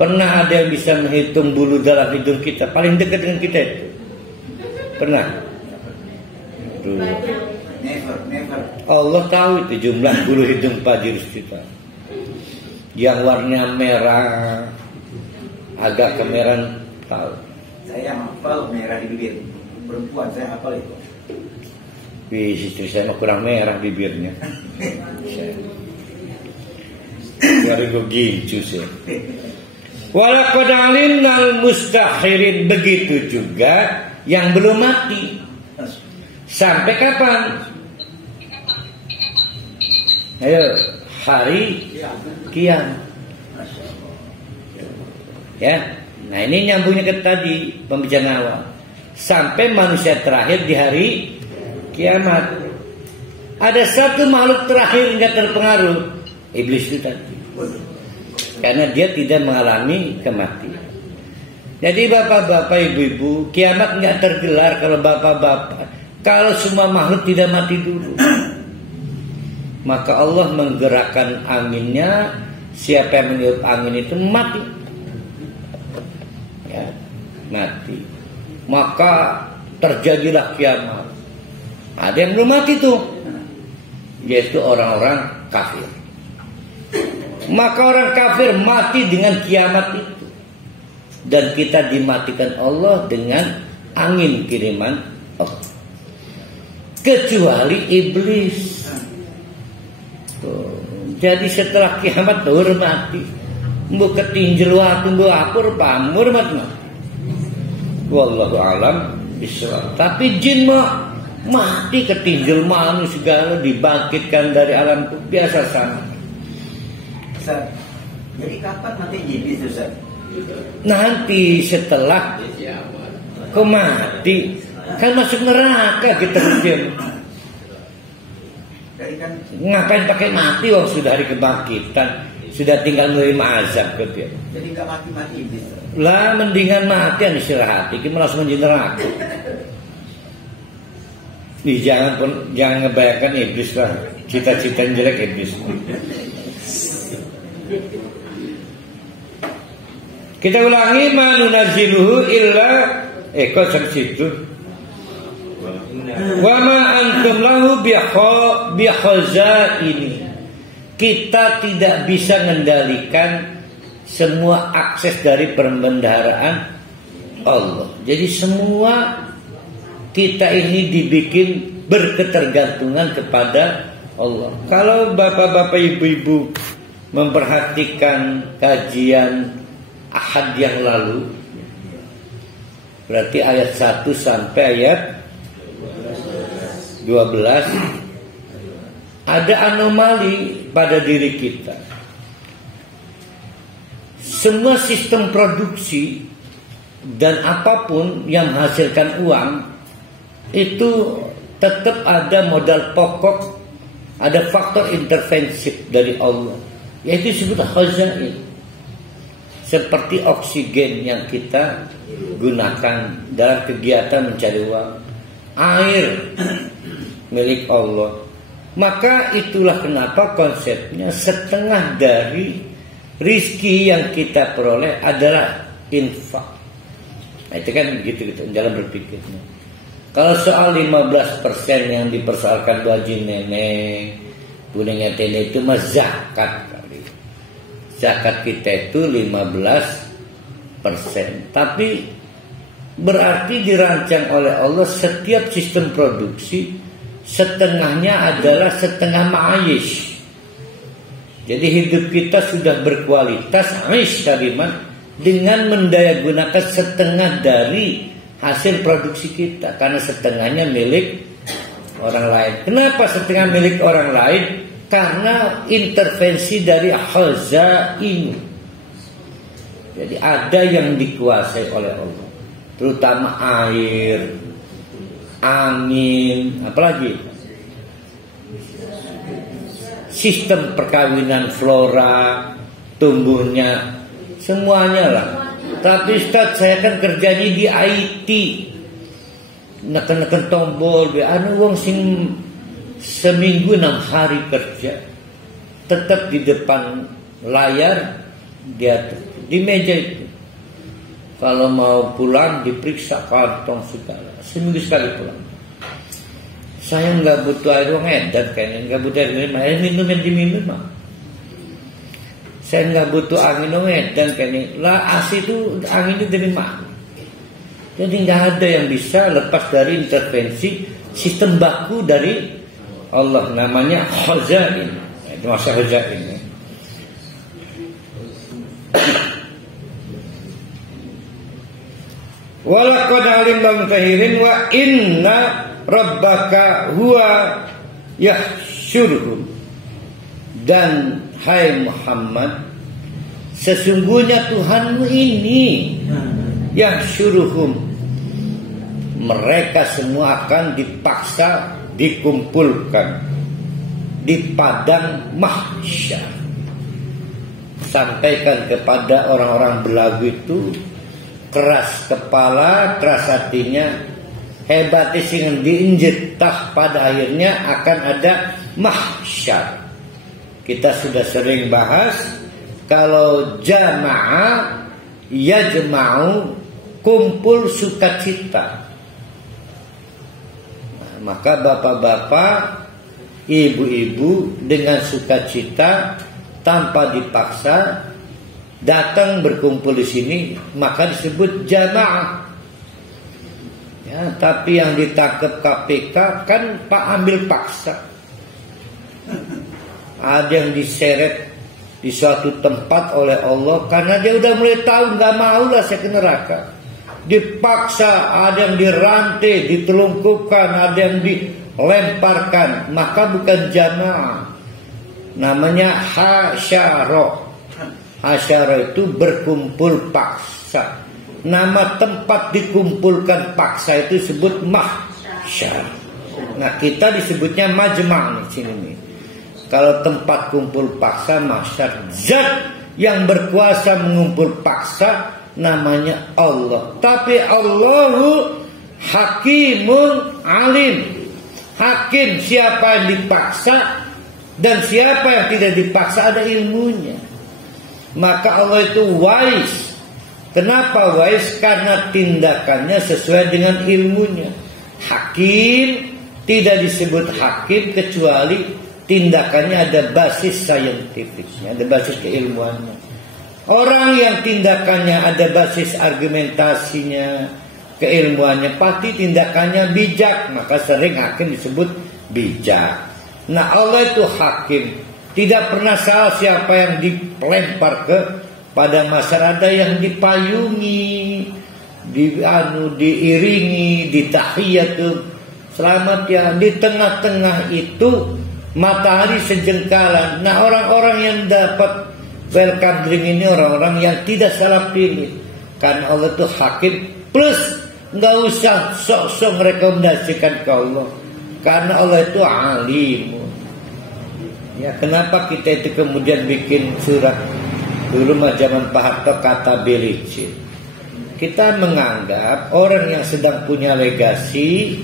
Pernah ada yang bisa menghitung bulu dalam hidung kita paling dekat dengan kita itu? Pernah? Never. Allah tahu itu jumlah bulu hidung pajirus kita. Yang warnanya merah, agak kemerahan, tahu. Saya hafal merah di bibir perempuan, saya hafal itu. Istri saya mah kurang merah bibirnya. Biar gue gincu sih. Walaqad alimnal mustakhirin, begitu juga yang belum mati. Sampai kapan? Ayo, hari kiamat. Ya. Nah, ini nyambungnya ke tadi pembicaraan awal. Sampai manusia terakhir di hari kiamat. Ada satu makhluk terakhir yang tidak terpengaruh, iblis itu tadi. Karena dia tidak mengalami kematian. Jadi bapak-bapak, ibu-ibu, kiamat nggak tergelar kalau bapak-bapak, kalau semua makhluk tidak mati dulu. Maka Allah menggerakkan anginnya, siapa yang meniup angin itu mati. Ya, mati. Maka terjadilah kiamat. Ada yang belum mati tuh, yaitu orang-orang kafir. Maka orang kafir mati dengan kiamat itu, dan kita dimatikan Allah dengan angin kiriman Allah. Kecuali iblis. Tuh. Jadi setelah kiamat tuh mati, mbok ketinjel waktu mbok apur pamur mati. Wallahu alam bishawab. Tapi jin mah mati ketinjel manusia segala, dibangkitkan dari alam biasa sama. Ustaz, jadi kapan mati iblis, Ustaz? Nanti setelah kau mati, kan masuk neraka kita ujian. Kan, ngapain pakai mati? Wong sudah hari kebangkitan, sudah tinggal menerima azab ke dia. Jadi nggak mati iblis. Lah mendingan mati yang istirahat, ini langsung menjadi neraka. Nih jangan ngebayangkan iblis lah, cita-cita jelek iblis. Kita ulangi, manunazziluhu illa kok sampai situ. Wa ma antum lahu bikhazaini. Kita tidak bisa mengendalikan semua akses dari perbendaharaan Allah. Jadi semua kita ini dibikin berketergantungan kepada Allah. Kalau bapak-bapak, ibu-ibu memperhatikan kajian Ahad yang lalu, berarti ayat 1 sampai ayat 12, ada anomali pada diri kita. Semua sistem produksi dan apapun yang menghasilkan uang itu tetap ada modal pokok, ada faktor intervensi dari Allah, yaitu disebut khazain. Seperti oksigen yang kita gunakan dalam kegiatan mencari uang, air milik Allah, Maka itulah kenapa konsepnya setengah dari rizki yang kita peroleh adalah infak. Nah, itu kan begitu gitu dalam berpikirnya. Kalau soal 15% yang dipersoalkan Bu Haji Nenek, Bu Nenek itu mah zakat kali. Zakat kita itu 15%. Tapi berarti dirancang oleh Allah setiap sistem produksi setengahnya adalah setengah ma'ayish. Jadi hidup kita sudah berkualitas aish kalimat dengan mendayagunakan setengah dari hasil produksi kita, karena setengahnya milik orang lain. Kenapa setengah milik orang lain? Karena intervensi dari khazain. Jadi ada yang dikuasai oleh Allah, terutama air, angin, apalagi sistem perkawinan, flora, tumbuhnya, semuanya lah. Tapi Ustaz, saya kan kerjanya di IT, neken-neken tombol, anu wong sing seminggu 6 hari kerja, tetap di depan layar, dia di meja itu. Kalau mau pulang diperiksa kantong segala, seminggu sekali pulang. Saya nggak butuh air edan kayaknya, nggak butuh air minum yang diminum mah. Saya nggak butuh angin edan kayaknya. Lah AC itu angin itu dari mana? Jadi nggak ada yang bisa lepas dari intervensi sistem baku dari Allah, namanya khazain. Itu masa khazain. Walaqad alimna tahirin wa inna rabbaka huwa yahsyuruhum. Dan hai Muhammad, sesungguhnya Tuhanmu ini yahsyuruhum, mereka semua akan dipaksa dikumpulkan di padang mahsyar. Sampaikan kepada orang-orang belagu itu, keras kepala, keras hatinya, hebat sing diinjetah, pada akhirnya akan ada mahsyar. Kita sudah sering bahas kalau jamaah yajma'u, kumpul sukacita. Nah, maka bapak-bapak, ibu-ibu dengan sukacita tanpa dipaksa datang berkumpul di sini, maka disebut jamaah. Ya, tapi yang ditangkap KPK kan Pak ambil paksa. Ada yang diseret di suatu tempat oleh Allah karena dia udah mulai tahu nggak mau lah saya ke neraka. Dipaksa, ada yang dirantai, ditelungkupkan, ada yang dilemparkan, maka bukan jamaah, namanya hasyara. Hasyara itu berkumpul paksa. Nama tempat dikumpulkan paksa itu disebut mahsyar. Nah, kita disebutnya majma' nih sini nih. Kalau tempat kumpul paksa mahsyar, zat yang berkuasa mengumpul paksa namanya Allah. Tapi Allahu hakimun alim. Hakim, siapa yang dipaksa dan siapa yang tidak dipaksa ada ilmunya. Maka Allah itu wise. Kenapa wise? Karena tindakannya sesuai dengan ilmunya. Hakim tidak disebut hakim kecuali tindakannya ada basis saintifiknya, ada basis keilmuannya. Orang yang tindakannya ada basis argumentasinya, keilmuannya, pasti tindakannya bijak, maka sering hakim disebut bijak. Nah, Allah itu hakim, tidak pernah salah siapa yang dilempar pada masyarakat, ada yang dipayungi, diiringi, ditahiyatul, selamat ya. Di tengah-tengah itu matahari sejengkalan. Nah, orang-orang yang dapat welcome drink ini orang-orang yang tidak salah pilih, karena Allah itu hakim. Plus nggak usah sok-sok merekomendasikan ke Allah, karena Allah itu alim. Ya, kenapa kita itu kemudian bikin surat dulu zaman Pak Harto kata belicin? Kita menganggap orang yang sedang punya legasi,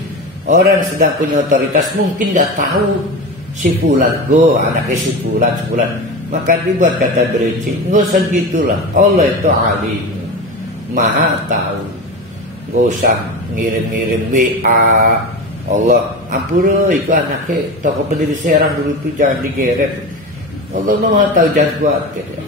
orang yang sedang punya otoritas mungkin nggak tahu si fulan, anaknya si fulan. Maka dibuat kata bridging. Nggak usah gitulah. Allah itu alim, maha tahu. Nggak usah ngirim-ngirim WA. Allah ampura itu anaknya tokoh pendiri Serang dulu itu jangan digeret. Allah maha tahu, jangan khawatir ya.